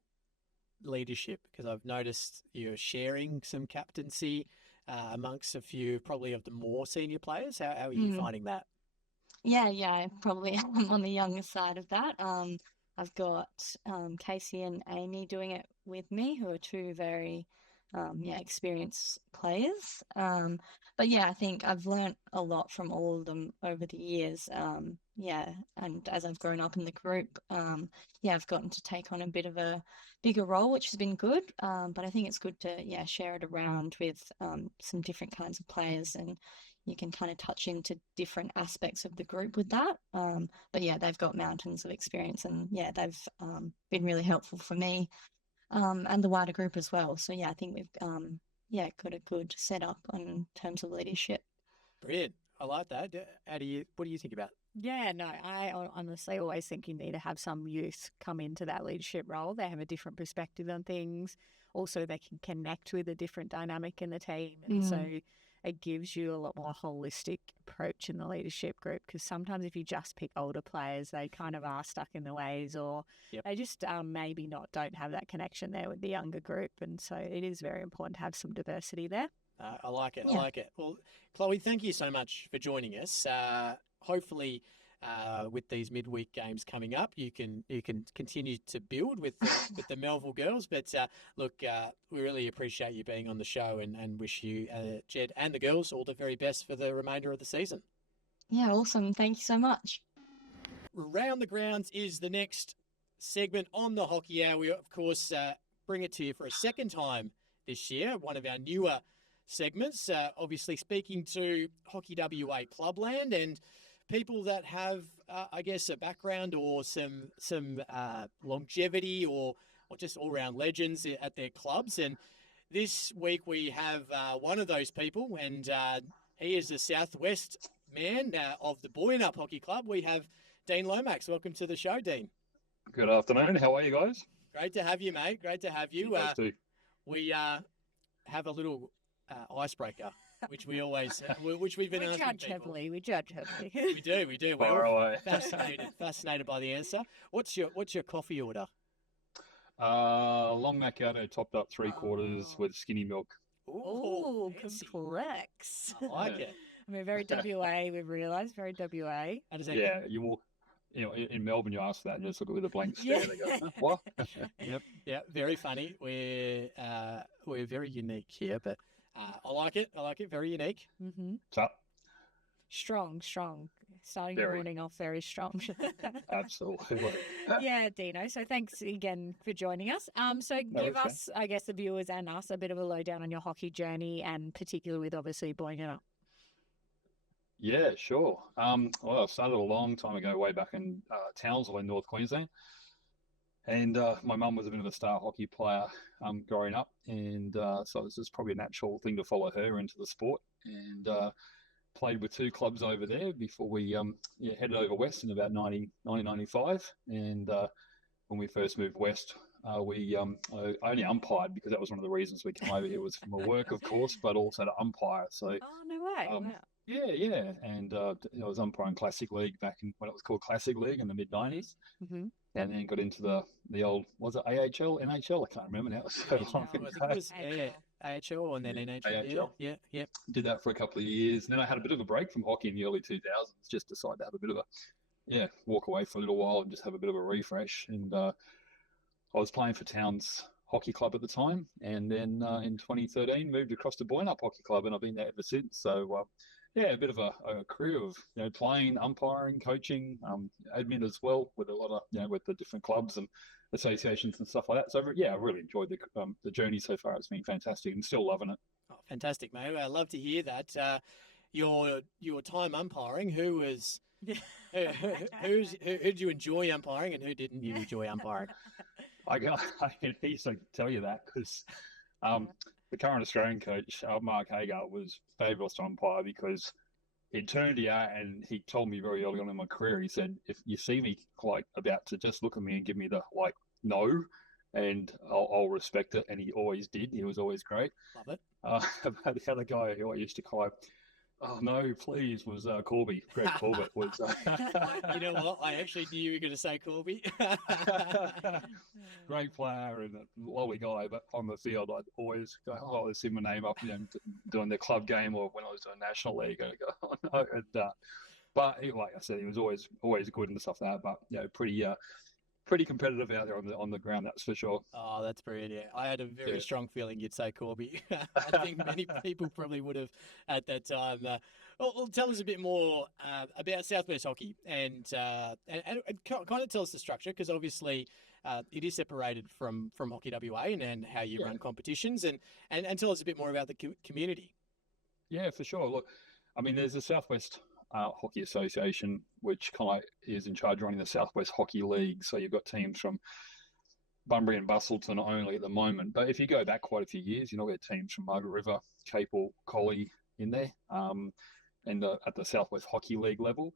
leadership? Because I've noticed you're sharing some captaincy amongst a few probably of the more senior players. How are you Mm. finding that? Yeah, I probably am on the younger side of that. I've got Casey and Amy doing it with me, who are two very experienced players. But yeah, I think I've learnt a lot from all of them over the years. Yeah, and as I've grown up in the group, yeah, I've gotten to take on a bit of a bigger role, which has been good. But I think it's good to share it around with some different kinds of players and you can kind of touch into different aspects of the group with that. But yeah, they've got mountains of experience and yeah, they've been really helpful for me and the wider group as well. So yeah, I think we've got a good setup in terms of leadership. Brilliant. I like that. What do you think about it? Yeah, no, honestly always think you need to have some youth come into that leadership role. They have a different perspective on things. Also, they can connect with a different dynamic in the team. And so Mm, it gives you a lot more holistic approach in the leadership group because sometimes if you just pick older players, they kind of are stuck in the ways or Yep. they just maybe don't have that connection there with the younger group. And so it is very important to have some diversity there. I like it. I yeah. like it. Well, Chloe, thank you so much for joining us. Hopefully, with these midweek games coming up, you can continue to build with the Melville girls. But look, we really appreciate you being on the show and wish you, Jed, and the girls all the very best for the remainder of the season. Yeah, awesome. Thank you so much. Round the Grounds is the next segment on the Hockey Hour. We, of course, bring it to you for a second time this year, one of our newer segments, obviously speaking to Hockey WA Clubland and people that have, I guess, a background or some longevity or just all-round legends at their clubs. And this week we have one of those people, and he is the Southwest man of the Boy and Up Hockey Club. We have Dean Lomax. Welcome to the show, Dean. Good afternoon. How are you guys? Great to have you, mate. Great to have you. We have a little icebreaker, which we always, which we've been asking judge people. heavily. We judge heavily. We do. Far away. Fascinated by the answer. What's your coffee order? Long macchiato topped up 3/4 with skinny milk. Oh, fancy. complex. I like it. I mean, very WA, we've realised, very WA. How does that Yeah, you walk, in Melbourne, you ask that and just look with a blank stare. Yeah. They go, huh, what? Yep. Yeah, very funny. We're very unique here, but I like it. Very unique. Mm-hmm. So, Strong. Starting the Very. morning off very strong. absolutely. Yeah, Dino. So thanks again for joining us. So No give worries, us, I guess, the viewers and us a bit of a lowdown on your hockey journey, and particularly with obviously Boy and Up. Yeah, sure. Well, I started a long time ago, way back in Townsville in North Queensland. And my mum was a bit of a star hockey player growing up. And so this is probably a natural thing to follow her into the sport. And played with 2 clubs over there before we headed over west in about 1995. And when we first moved west, we I only umpired because that was one of the reasons we came over here, was from work, of course, but also to umpire. So Oh, no way. Um, Wow. yeah. And I was umpiring Classic League back in when it was called Classic League in the mid-90s. Mm-hmm. And then got into the old, was it AHL, NHL? I can't remember now. So I long think it ago. was AHL and then NHL. AHL. Yeah. Did that for a couple of years. And then I had a bit of a break from hockey in the early 2000s, just decided to have a bit of walk away for a little while and just have a bit of a refresh. And I was playing for Towns Hockey Club at the time. And then in 2013, moved across to Boy and Up Hockey Club, and I've been there ever since. So, a bit of a career of playing, umpiring, coaching, admin as well, with a lot of with the different clubs and associations and stuff like that. So I really enjoyed the journey so far. It's been fantastic and still loving it. Oh, fantastic, mate. I love to hear that. Your time umpiring. Who did you enjoy umpiring, and who didn't you enjoy umpiring? I can easily tell you that because the current Australian coach, Mark Hagar, was fabulous to umpire because he turned here and he told me very early on in my career, he said, if you see me about to just look at me and give me the no, and I'll respect it. And he always did. He was always great. Love it. But the other guy who I used to cry, oh no, please, was Corby. Greg Corbett was. You know what? I actually knew you were going to say Corby. Great player and a lovely guy, but on the field, I'd always go, oh, let's see my name up, doing the club game, or when I was doing National League, I'd go, oh no. And, but like I said, he was always good and stuff like that. But pretty competitive out there on the ground, that's for sure. Oh, that's brilliant. Yeah. I had a very strong feeling you'd say Corby. I think many people probably would have at that time. Well, tell us a bit more about Southwest Hockey and kind of tell us the structure, because obviously it is separated from Hockey WA and how you run competitions, and tell us a bit more about the community. Yeah, for sure. Look, I mean, there's the Southwest Hockey Association, which kind of is in charge of running the Southwest Hockey League. So you've got teams from Bunbury and Bustleton only at the moment. But if you go back quite a few years, you'll get teams from Margaret River, Capel, Collie in there, and at the Southwest Hockey League level.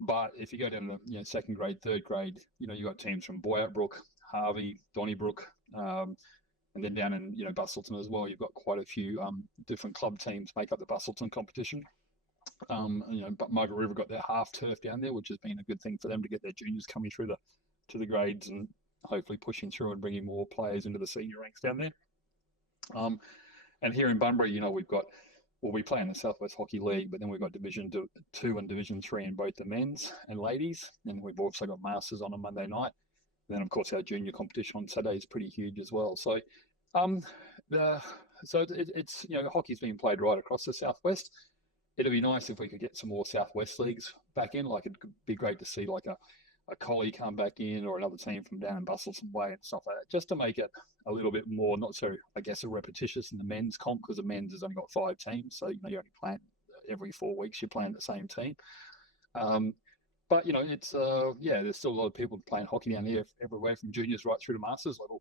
But if you go down to second grade, third grade, you've got teams from Boyartbrook, Harvey, Donnybrook, and then down in Bustleton as well. You've got quite a few different club teams make up the Bustleton competition. But Margaret River got their half turf down there, which has been a good thing for them to get their juniors coming through to the grades and hopefully pushing through and bringing more players into the senior ranks down there. And here in Bunbury, we've got well, we play in the Southwest Hockey League, but then we've got Division 2 and Division 3 in both the men's and ladies. And we've also got Masters on a Monday night. And then, of course, our junior competition on Saturday is pretty huge as well. So, it's, hockey's being played right across the Southwest. It'd be nice if we could get some more Southwest leagues back in. Like, it'd be great to see like a Collie come back in, or another team from down in Busselton Way and stuff like that, just to make it a little bit more, not so, I guess, repetitious in the men's comp, because the men's has only got 5 teams. So, you're only playing every 4 weeks, you're playing the same team. But, it's, there's still a lot of people playing hockey down here, everywhere from juniors right through to masters level.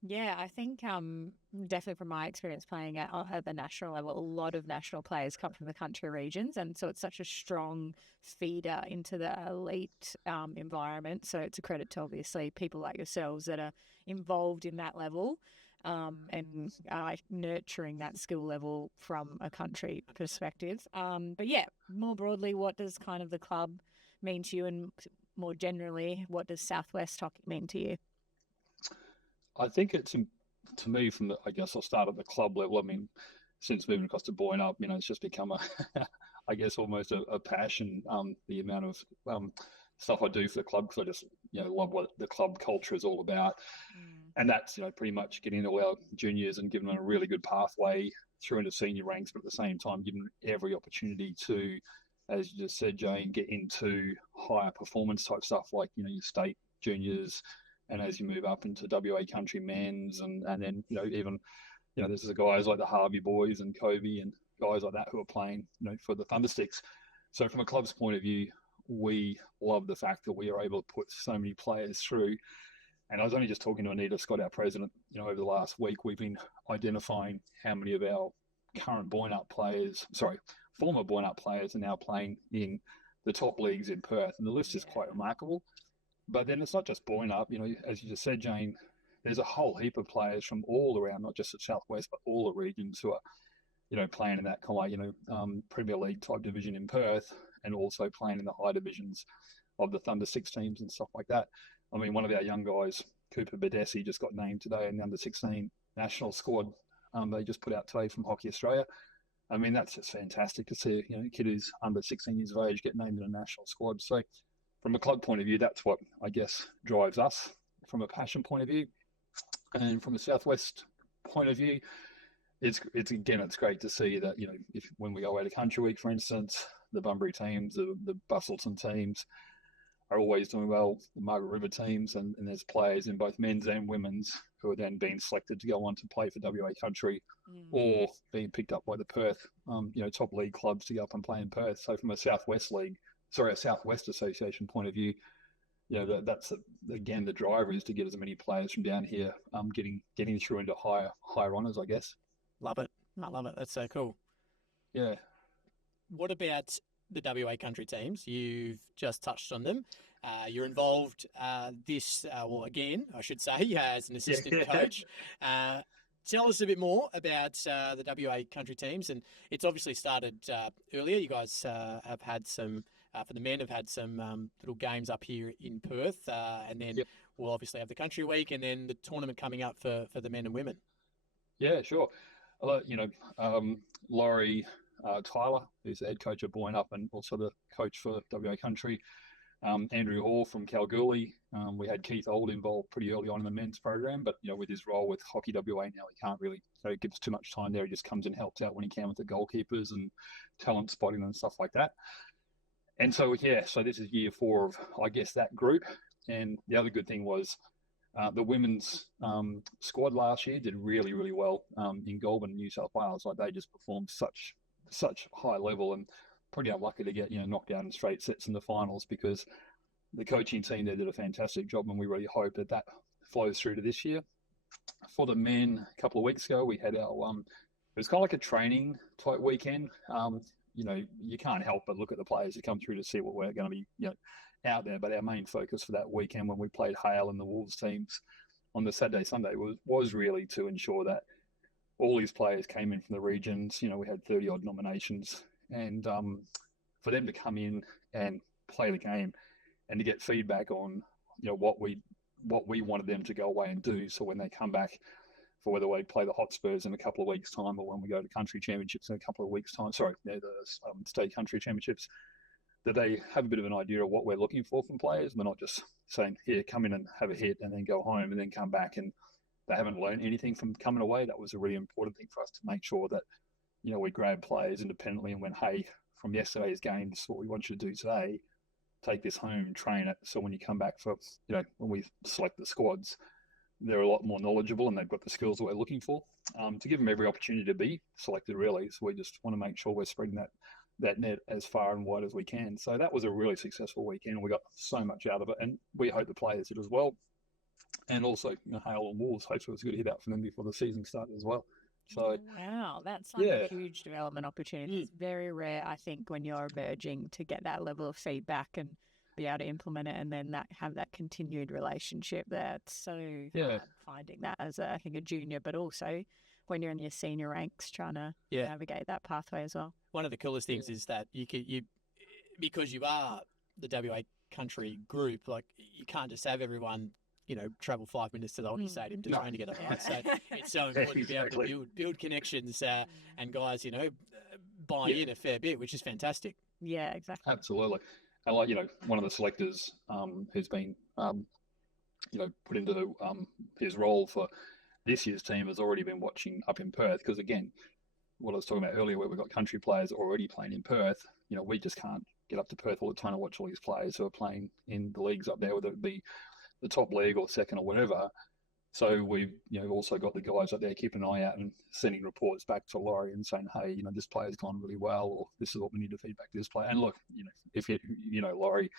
Yeah, I think definitely from my experience playing at the national level, a lot of national players come from the country regions, and so it's such a strong feeder into the elite environment. So it's a credit to obviously people like yourselves that are involved in that level and nurturing that skill level from a country perspective. But yeah, more broadly, what does kind of the club mean to you, and more generally, what does Southwest Hockey mean to you? I think it's, to me, I guess I'll start at the club level. I mean, since moving across to Boyne Up, it's just become I guess almost a passion, the amount of stuff I do for the club, because I just, love what the club culture is all about. And that's, pretty much getting all our juniors and giving them a really good pathway through into senior ranks, but at the same time, giving them every opportunity to, as you just said, Jane, get into higher performance type stuff, like, your state juniors. And as you move up into WA country men's, and then, even, there's the guys like the Harvey boys and Kobe and guys like that who are playing, for the Thundersticks. So from a club's point of view, we love the fact that we are able to put so many players through. And I was only just talking to Anita Scott, our president, over the last week. We've been identifying how many of our current former Boyne Up players are now playing in the top leagues in Perth. And the list is quite remarkable. But then it's not just Boyne Up, as you just said, Jane, there's a whole heap of players from all around, not just the Southwest, but all the regions who are, playing in that kind of, Premier League type division in Perth, and also playing in the high divisions of the Thunder 6 teams and stuff like that. I mean, one of our young guys, Cooper Badesi, just got named today in the under 16 national squad. They just put out today from Hockey Australia. I mean, that's just fantastic to see, a kid who's under 16 years of age get named in a national squad. So, from a club point of view, that's what, I guess, drives us from a passion point of view. And from a Southwest point of view, it's great to see that, when we go away to Country Week, for instance, the Bunbury teams, the Busselton teams are always doing well, the Margaret River teams, and there's players in both men's and women's who are then being selected to go on to play for WA Country, or being picked up by the Perth, top league clubs to go up and play in Perth. So from a Southwest Association point of view, that's again, the driver is to get as many players from down here, getting through into higher honours, I guess. Love it. I love it. That's so cool. Yeah. What about the WA country teams? You've just touched on them. You're involved again, I should say, as an assistant coach. Tell us a bit more about the WA country teams. And it's obviously started earlier. You guys have had some, for the men, have had some little games up here in Perth. And then we'll obviously have the country week, and then the tournament coming up for the men and women. Yeah, sure. Laurie Tyler, who's the head coach of Boyne Up and also the coach for WA Country. Andrew Hall from Kalgoorlie. We had Keith Old involved pretty early on in the men's program, but with his role with Hockey WA now, he can't really give us too much time there. He just comes and helps out when he can with the goalkeepers and talent spotting and stuff like that. And so this is year 4 of, I guess, that group. And the other good thing was the women's squad last year did really, really well in Goulburn, New South Wales. Like, they just performed such high level, and pretty unlucky to get knocked out in straight sets in the finals, because the coaching team there did a fantastic job, and we really hope that flows through to this year. For the men, a couple of weeks ago, we had our it was kind of like a training type weekend. You can't help but look at the players that come through to see what we're going to be out there. But our main focus for that weekend, when we played Hale and the Wolves teams on the Saturday, Sunday, was really to ensure that all these players came in from the regions. We had 30 odd nominations, and for them to come in and play the game and to get feedback on what we wanted them to go away and do. So when they come back for whether we play the Hotspurs in a couple of weeks' time or when we go to country championships in a couple of weeks' time. Sorry, the state country championships. That they have a bit of an idea of what we're looking for from players. And they're not just saying, here, come in and have a hit and then go home and then come back. And they haven't learned anything from coming away. That was a really important thing for us to make sure that, we grab players independently and went, hey, from yesterday's game, this is what we want you to do today. Take this home and train it. So when you come back for, when we select the squads, they're a lot more knowledgeable and they've got the skills that we're looking for, to give them every opportunity to be selected, really. So we just want to make sure we're spreading that net as far and wide as we can. So that was a really successful weekend, and we got so much out of it, and we hope the players did as well. And also, Hale and Wolves, hopefully it was good to hear that from them before the season started as well. So wow, that's like a huge development opportunity. It's very rare, I think, when you're emerging to get that level of feedback and be able to implement it, and then have that continued relationship. That's so hard finding that as I think a junior, but also when you're in your senior ranks trying to navigate that pathway as well. One of the coolest things is that you because you are the WA country group, like you can't just have everyone, travel 5 minutes to the hockey stadium to train together. Right? So it's so important to be able to build connections and guys, buy in a fair bit, which is fantastic. Yeah, exactly. Absolutely. And one of the selectors who's been, put into his role for this year's team has already been watching up in Perth, because again, what I was talking about earlier, where we've got country players already playing in Perth, we just can't get up to Perth all the time to watch all these players who are playing in the leagues up there, whether it be the top league or second or whatever. So we've also got the guys up there keeping an eye out and sending reports back to Laurie and saying, hey, this player's gone really well, or this is what we need to feed back to this player. And look, if Laurie,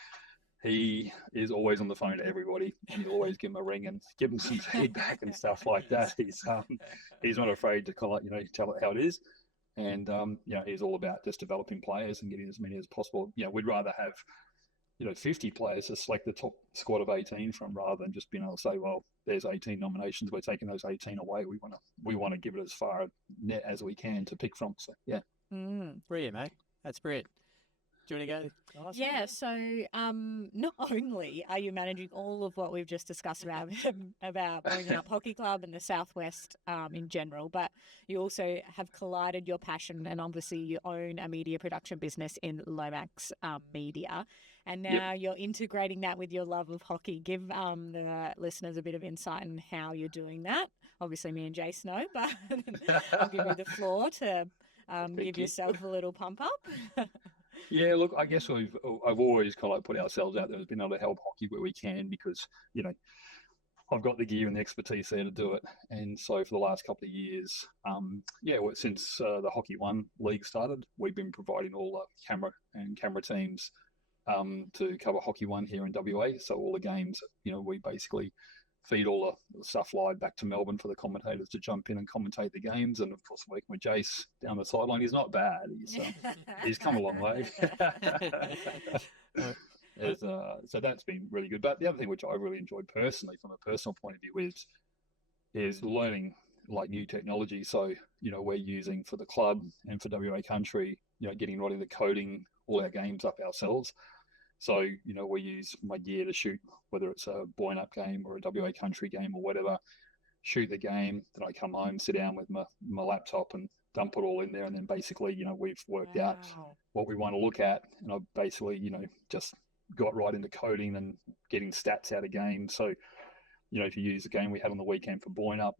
he is always on the phone to everybody, and he'll always give them a ring and give them some feedback and stuff like that. He's not afraid to tell it how it is. And he's all about just developing players and getting as many as possible. We'd rather have 50 players to select the top squad of 18 from, rather than just being able to say, well, there's 18 nominations, we're taking those 18 away. We want to give it as far net as we can to pick from. So Brilliant, mate. That's brilliant. Do you want to go? Yeah, so not only are you managing all of what we've just discussed about bringing up hockey club and the Southwest in general, but you also have collided your passion, and obviously you own a media production business in Lomax Media, and now you're integrating that with your love of hockey. Give the listeners a bit of insight on how you're doing that. Obviously me and Jace know, but I'll give you the floor to give yourself a little pump up. Yeah, look, I guess I've always kind of put ourselves out there as being able to help hockey where we can, because, I've got the gear and the expertise there to do it. And so for the last couple of years, since the Hockey One League started, we've been providing all the camera teams to cover Hockey One here in WA. So all the games, we basically feed all the stuff live back to Melbourne for the commentators to jump in and commentate the games. And of course, working with Jace down the sideline, he's not bad. He's come a long way. So that's been really good. But the other thing which I really enjoyed personally, from a personal point of view, is learning new technology. So we're using for the club and for WA Country, getting right into coding all our games up ourselves. So, we use my gear to shoot, whether it's a Boyne Up game or a WA Country game or whatever, shoot the game. Then I come home, sit down with my laptop and dump it all in there. And then basically, we've worked out what we want to look at. And I basically, just got right into coding and getting stats out of games. So, if you use the game we had on the weekend for Boyne Up,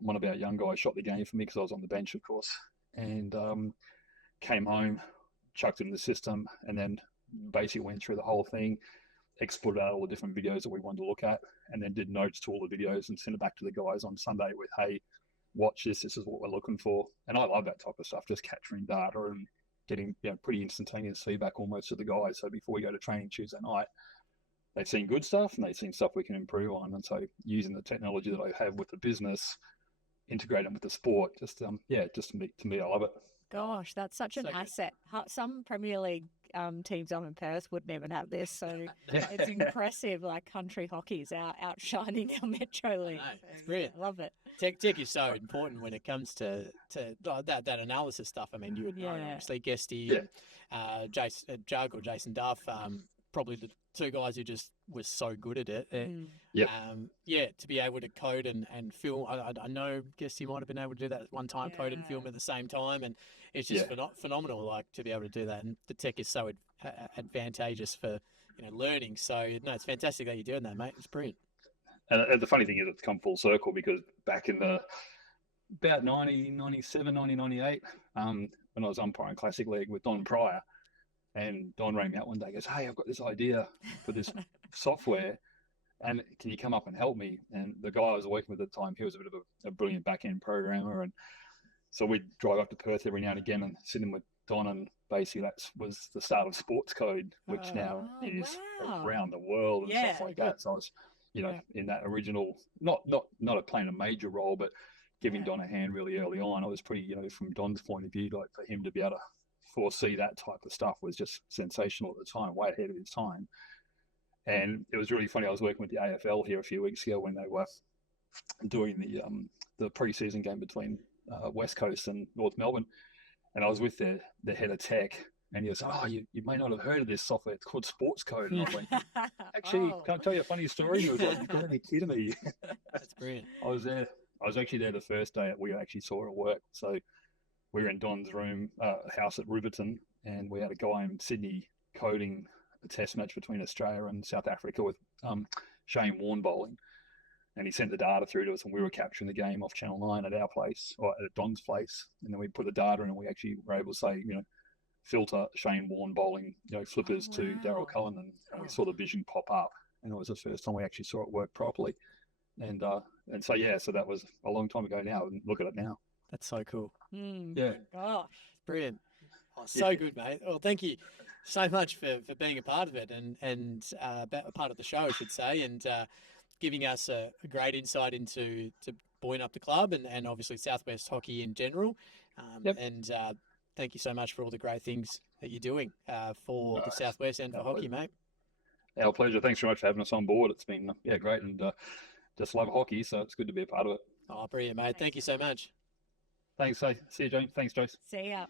one of our young guys shot the game for me because I was on the bench, of course, and came home, chucked it in the system, and then basically went through the whole thing, exported out all the different videos that we wanted to look at, and then did notes to all the videos and sent it back to the guys on Sunday with, hey, watch this is what we're looking for. And I love that type of stuff, just capturing data and getting pretty instantaneous feedback almost to the guys. So before we go to training Tuesday night, they've seen good stuff and they've seen stuff we can improve on. And so using the technology that I have with the business, integrating with the sport, just to me, I love it. Gosh, that's such an asset. Some Premier League teams up in Perth wouldn't even have this, so it's impressive. Like country hockey is outshining our Metro League. It's brilliant. I love it. Tech is so important when it comes to that analysis stuff. I mean, you would know, obviously Guesty, Jug or Jason Duff, probably the two guys who just were so good at it. Yep. To be able to code and film. I know, guess you might have been able to do that at one time, code and film at the same time, and it's just phenomenal, like, to be able to do that. And the tech is so advantageous for learning. So no, it's fantastic that you're doing that, mate. It's brilliant. And the funny thing is, it's come full circle because back in the about 97, 98, when I was umpiring Classic League with Don Pryor, and Don rang me out one day, goes, "Hey, I've got this idea for this software, and can you come up and help me?" And the guy I was working with at the time, he was a bit of a brilliant back-end programmer, and so we'd drive up to Perth every now and again and sit in with Don, and basically that was the start of Sports Code, which now is around the world and stuff like that. So I was, in that original, not playing a major role, but giving Don a hand really early on. I was pretty, from Don's point of view, like, for him to be able to foresee that type of stuff was just sensational at the time, way ahead of his time. And it was really funny. I was working with the AFL here a few weeks ago when they were doing the pre-season game between West Coast and North Melbourne, and I was with the head of tech, and he was, "Oh, you may not have heard of this software. It's called Sports Code." And I went, "Actually, can I tell you a funny story?" He was like, "You've got to be kidding me." That's brilliant. I was there. I was actually there the first day we actually saw it work. So we were in Don's room, house at Riverton, and we had a guy in Sydney coding a test match between Australia and South Africa with Shane Warne bowling. And he sent the data through to us, and we were capturing the game off Channel 9 at our place, or at Don's place. And then we put the data in, and we actually were able to say, filter Shane Warne bowling, flippers to Darryl Cullen, and we saw the vision pop up. And it was the first time we actually saw it work properly. And so that was a long time ago now, and look at it now. That's so cool. Yeah. Gosh. Brilliant. Oh, so good, mate. Well, thank you so much for being a part of it and a part of the show, I should say, and giving us a great insight into buoying up the club and obviously Southwest hockey in general. And thank you so much for all the great things that you're doing for the Southwest and for hockey, mate. Our pleasure. Thanks very much for having us on board. It's been great, and just love hockey, so it's good to be a part of it. Oh, brilliant, mate. Thank you so much. Thanks. See you, Jane. Thanks, Joyce. See ya.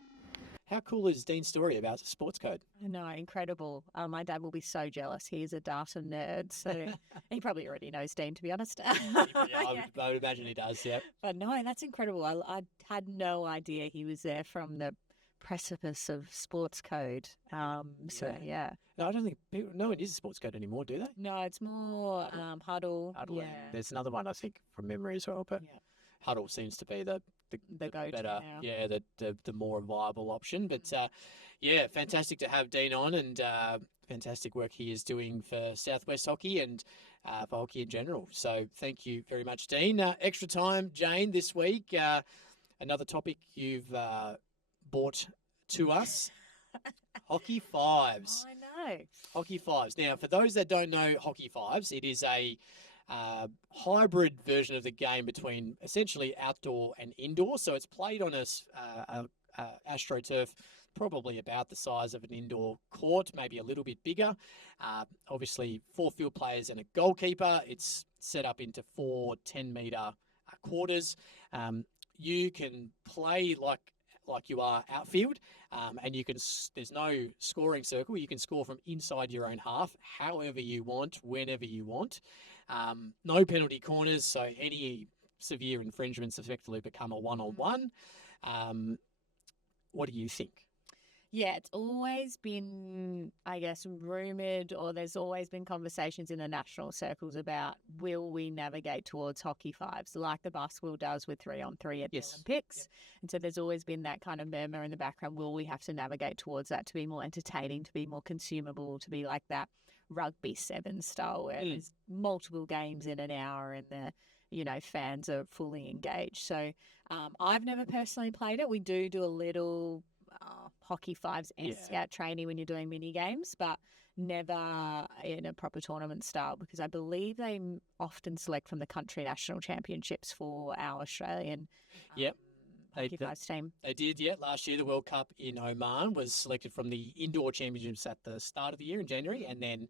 How cool is Dean's story about Sports Code? I know, incredible. My dad will be so jealous. He's a data nerd, so he probably already knows Dean, to be honest. I would imagine he does, yeah. But no, that's incredible. I had no idea he was there from the precipice of Sports Code. No, I don't think no one uses Sports Code anymore, do they? No, it's more Huddle. Huddle. Yeah. There's another one, I think, from memory as well, but Huddle seems to be the go-to better, now. The more viable option. But fantastic to have Dean on, and fantastic work he is doing for Southwest hockey and for hockey in general. So thank you very much, Dean. Extra time, Jane, this week. Another topic you've brought to us. Hockey Fives. I know. Hockey Fives. Now, for those that don't know Hockey Fives, it is a hybrid version of the game between essentially outdoor and indoor. So it's played on a AstroTurf, probably about the size of an indoor court, maybe a little bit bigger. Obviously, 4 field players and a goalkeeper. It's set up into 4 10-metre quarters. You can play like you are outfield, and you can. There's no scoring circle. You can score from inside your own half, however you want, whenever you want. No penalty corners, so any severe infringements effectively become a one-on-one. What do you think? Yeah, it's always been, I guess, rumoured, or there's always been conversations in the national circles about, will we navigate towards Hockey Fives like the basketball does with 3-on-3 at the Olympics? And so there's always been that kind of murmur in the background, will we have to navigate towards that to be more entertaining, to be more consumable, to be like that rugby 7 style where there's multiple games in an hour and the fans are fully engaged. So I've never personally played it. We do a little Hockey Fives-esque out training when you're doing mini games, but never in a proper tournament style, because I believe they often select from the country national championships for our Australian Hockey Fives team. They did, last year the World Cup in Oman was selected from the indoor championships at the start of the year in January, and then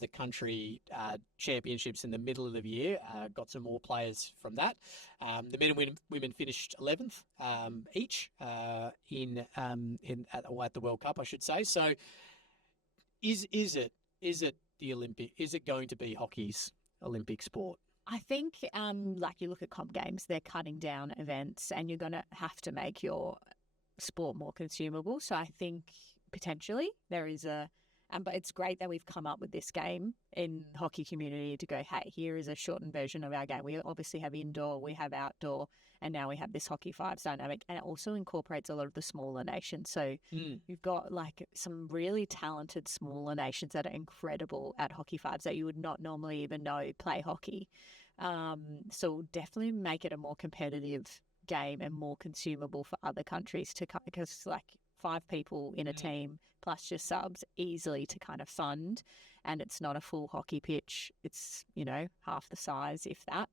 the country championships in the middle of the year got some more players from that. The men and women finished 11th each at the World Cup, I should say. So is it the Olympic? Is it going to be hockey's Olympic sport? I think, like you look at comp games, they're cutting down events, and you're going to have to make your sport more consumable. So I think potentially there is but it's great that we've come up with this game in the hockey community to go, hey, here is a shortened version of our game. We obviously have indoor, we have outdoor, and now we have this Hockey Fives dynamic, and it also incorporates a lot of the smaller nations. So you've got like some really talented smaller nations that are incredible at Hockey Fives that you would not normally even know play hockey. So definitely make it a more competitive game and more consumable for other countries to come, because like 5 people in a team plus your subs easily to kind of fund, and it's not a full hockey pitch. It's, half the size, if that.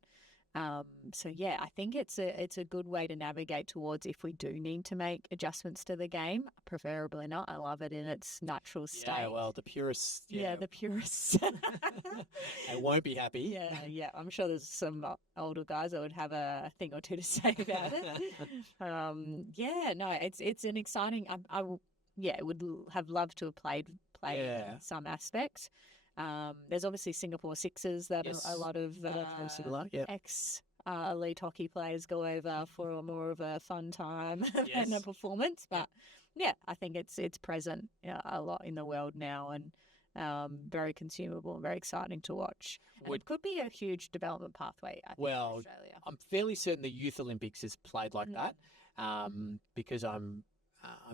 So yeah, I think it's a good way to navigate towards if we do need to make adjustments to the game, preferably not. I love it in its natural state. Yeah, well, the purists. Yeah, the purists. They won't be happy. Yeah. I'm sure there's some older guys that would have a thing or two to say about it. It's an exciting. Would have loved to have played some aspects. There's obviously Singapore Sixers that a lot of ex elite hockey players go over for more of a fun time and a performance. But I think it's present a lot in the world now, and very consumable and very exciting to watch. And it could be a huge development pathway, I think, in Australia. I'm fairly certain the Youth Olympics is played like that, because I'm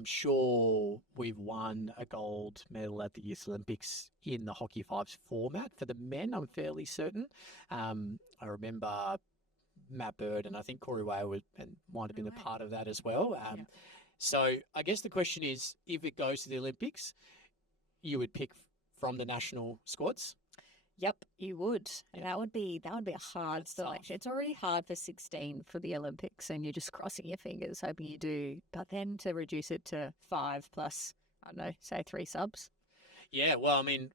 sure we've won a gold medal at the Youth Olympics in the Hockey Fives format for the men. I'm fairly certain. I remember Matt Bird and I think Corey Whale might have been a part of that as well. So I guess the question is, if it goes to the Olympics, you would pick from the national squads? Yep, you would. And that would be a hard selection. It's already hard for 16 for the Olympics, and you're just crossing your fingers hoping you do. But then to reduce it to 5 plus, I don't know, say 3 subs. Yeah, well, I mean,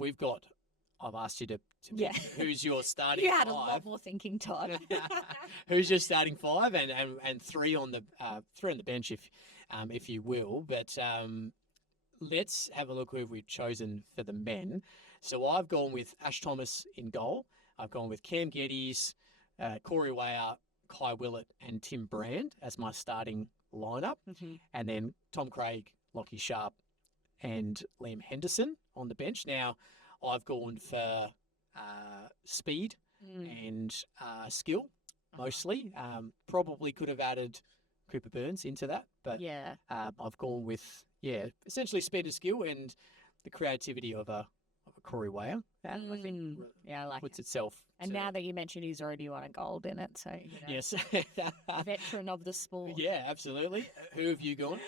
I've asked you to pick who's your starting You had 5. a lot more thinking time. Who's your starting 5 and 3 on the bench if you will. But let's have a look who we've chosen for the men. So I've gone with Ash Thomas in goal. I've gone with Cam Geddes, Corey Ware, Kai Willett, and Tim Brand as my starting lineup. And then Tom Craig, Lockie Sharp, and Liam Henderson on the bench. Now, I've gone for speed and skill mostly. Probably could have added Cooper Burns into that, but I've gone with essentially speed and skill and the creativity of a Corey Ware. I like puts it. itself. And now that you mentioned he's already won a gold in it, so yes, veteran of the sport. Yeah, absolutely. Who have you gone?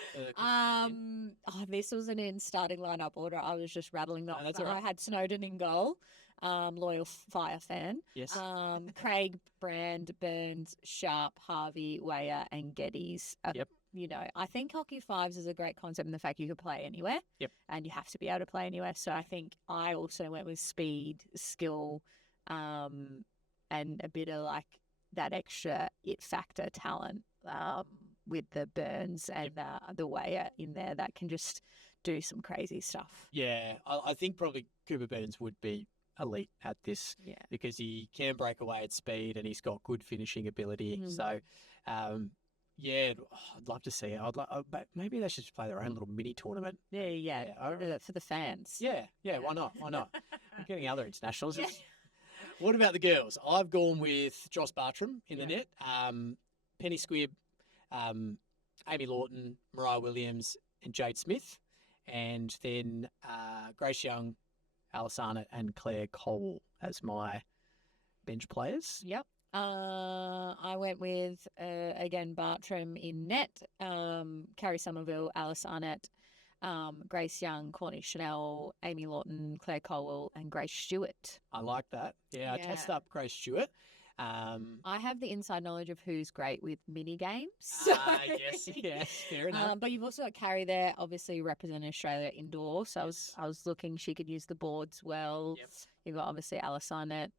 This wasn't in starting lineup order. I was just rattling them off. That's all right. I had Snowden in goal. Loyal Fire fan. Yes. Craig, Brand, Burns, Sharp, Harvey, Weyer, and Geddes. Yep. I think Hockey Fives is a great concept in the fact you could play anywhere. Yep. And you have to be able to play anywhere. So I think I also went with speed, skill, and a bit of like that extra it factor talent with the Burns and the Weyer in there that can just do some crazy stuff. Yeah, I think probably Cooper Burns would be elite at this because he can break away at speed and he's got good finishing ability. So, I'd love to see it. Maybe they should just play their own little mini tournament. For the fans. Yeah. Why not? We're getting other internationals. Yeah. What about the girls? I've gone with Joss Bartram in the net, Penny Squibb, Amy Lawton, Mariah Williams, and Jade Smith, and then Grace Young, Alice Arnott, and Claire Cole as my bench players. Yep. I went with, again, Bartram in net, Carrie Somerville, Alice Arnott, Grace Young, Courtney Chanel, Amy Lawton, Claire Colwell, and Grace Stewart. I like that. Yeah, I test up Grace Stewart. I have the inside knowledge of who's great with mini games. Yes, fair enough. But you've also got Carrie there, obviously representing Australia indoor. So I was looking, she could use the boards well. Yep. You've got obviously Alice Arnott,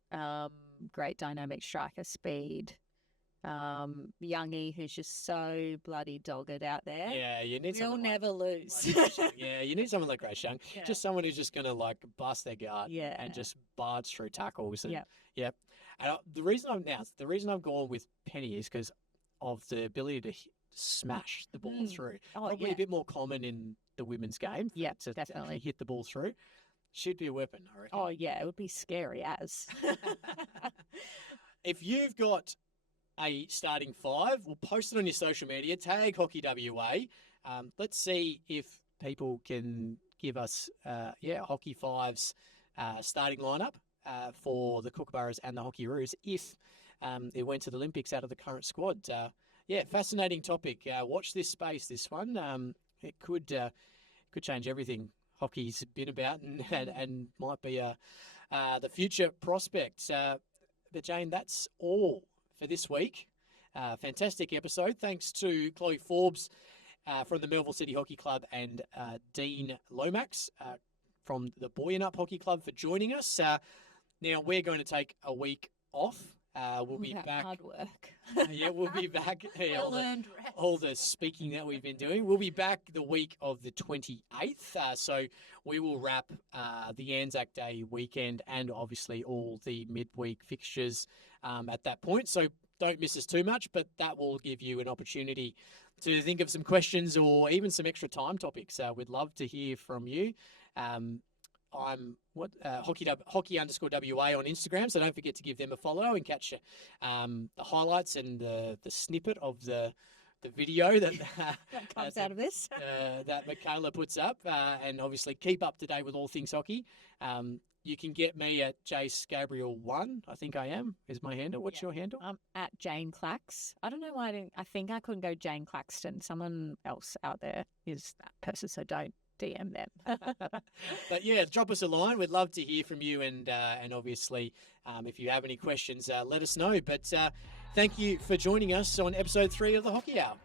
great dynamic striker, speed. Youngie, who's just so bloody dogged out there. Yeah, you need We'll someone never like lose. Grace Young. Yeah, you need someone like Grace Young. Yeah. Just someone who's just going to like bust their gut Yeah. and just barge through tackles. And, Yep. Yep. And the reason I've gone with Penny is because of the ability to smash the ball through. Oh, Probably yeah. a bit more common in the women's game. Yep, to definitely. actually hit the ball through. Should be a weapon, I reckon. Oh, yeah, it would be scary as. If you've got a starting five, we'll post it on your social media. Tag Hockey WA. Let's see if people can give us, Hockey Fives starting lineup for the Kookaburras and the Hockeyroos if it went to the Olympics out of the current squad. Fascinating topic. Watch this space. This one. It could change everything hockey's been about and might be the future prospect. But Jane, that's all for this week. Fantastic episode. Thanks to Chloe Forbes from the Melville City Hockey Club and Dean Lomax from the Boy and Up Hockey Club for joining us. Now we're going to take a week off. We'll be back. Hard work. We'll be back. Well-earned rest. All the speaking that we've been doing. We'll be back the week of the 28th. So we will wrap the Anzac Day weekend and obviously all the midweek fixtures at that point. So don't miss us too much, but that will give you an opportunity to think of some questions or even some extra time topics. We'd love to hear from you. I'm hockey_WA on Instagram, so don't forget to give them a follow and catch the highlights and the snippet of the video that That comes out of this. that Michaela puts up, and obviously keep up to date with all things hockey. You can get me at JSgabriel1, I think I am, is my handle. What's your handle? I'm at Jane Clax. I don't know why I think I couldn't go Jane Claxton. Someone else out there is that person, so don't DM them. But yeah, drop us a line. We'd love to hear from you, and obviously, if you have any questions, let us know. But thank you for joining us on episode 3 of the Hockey Hour.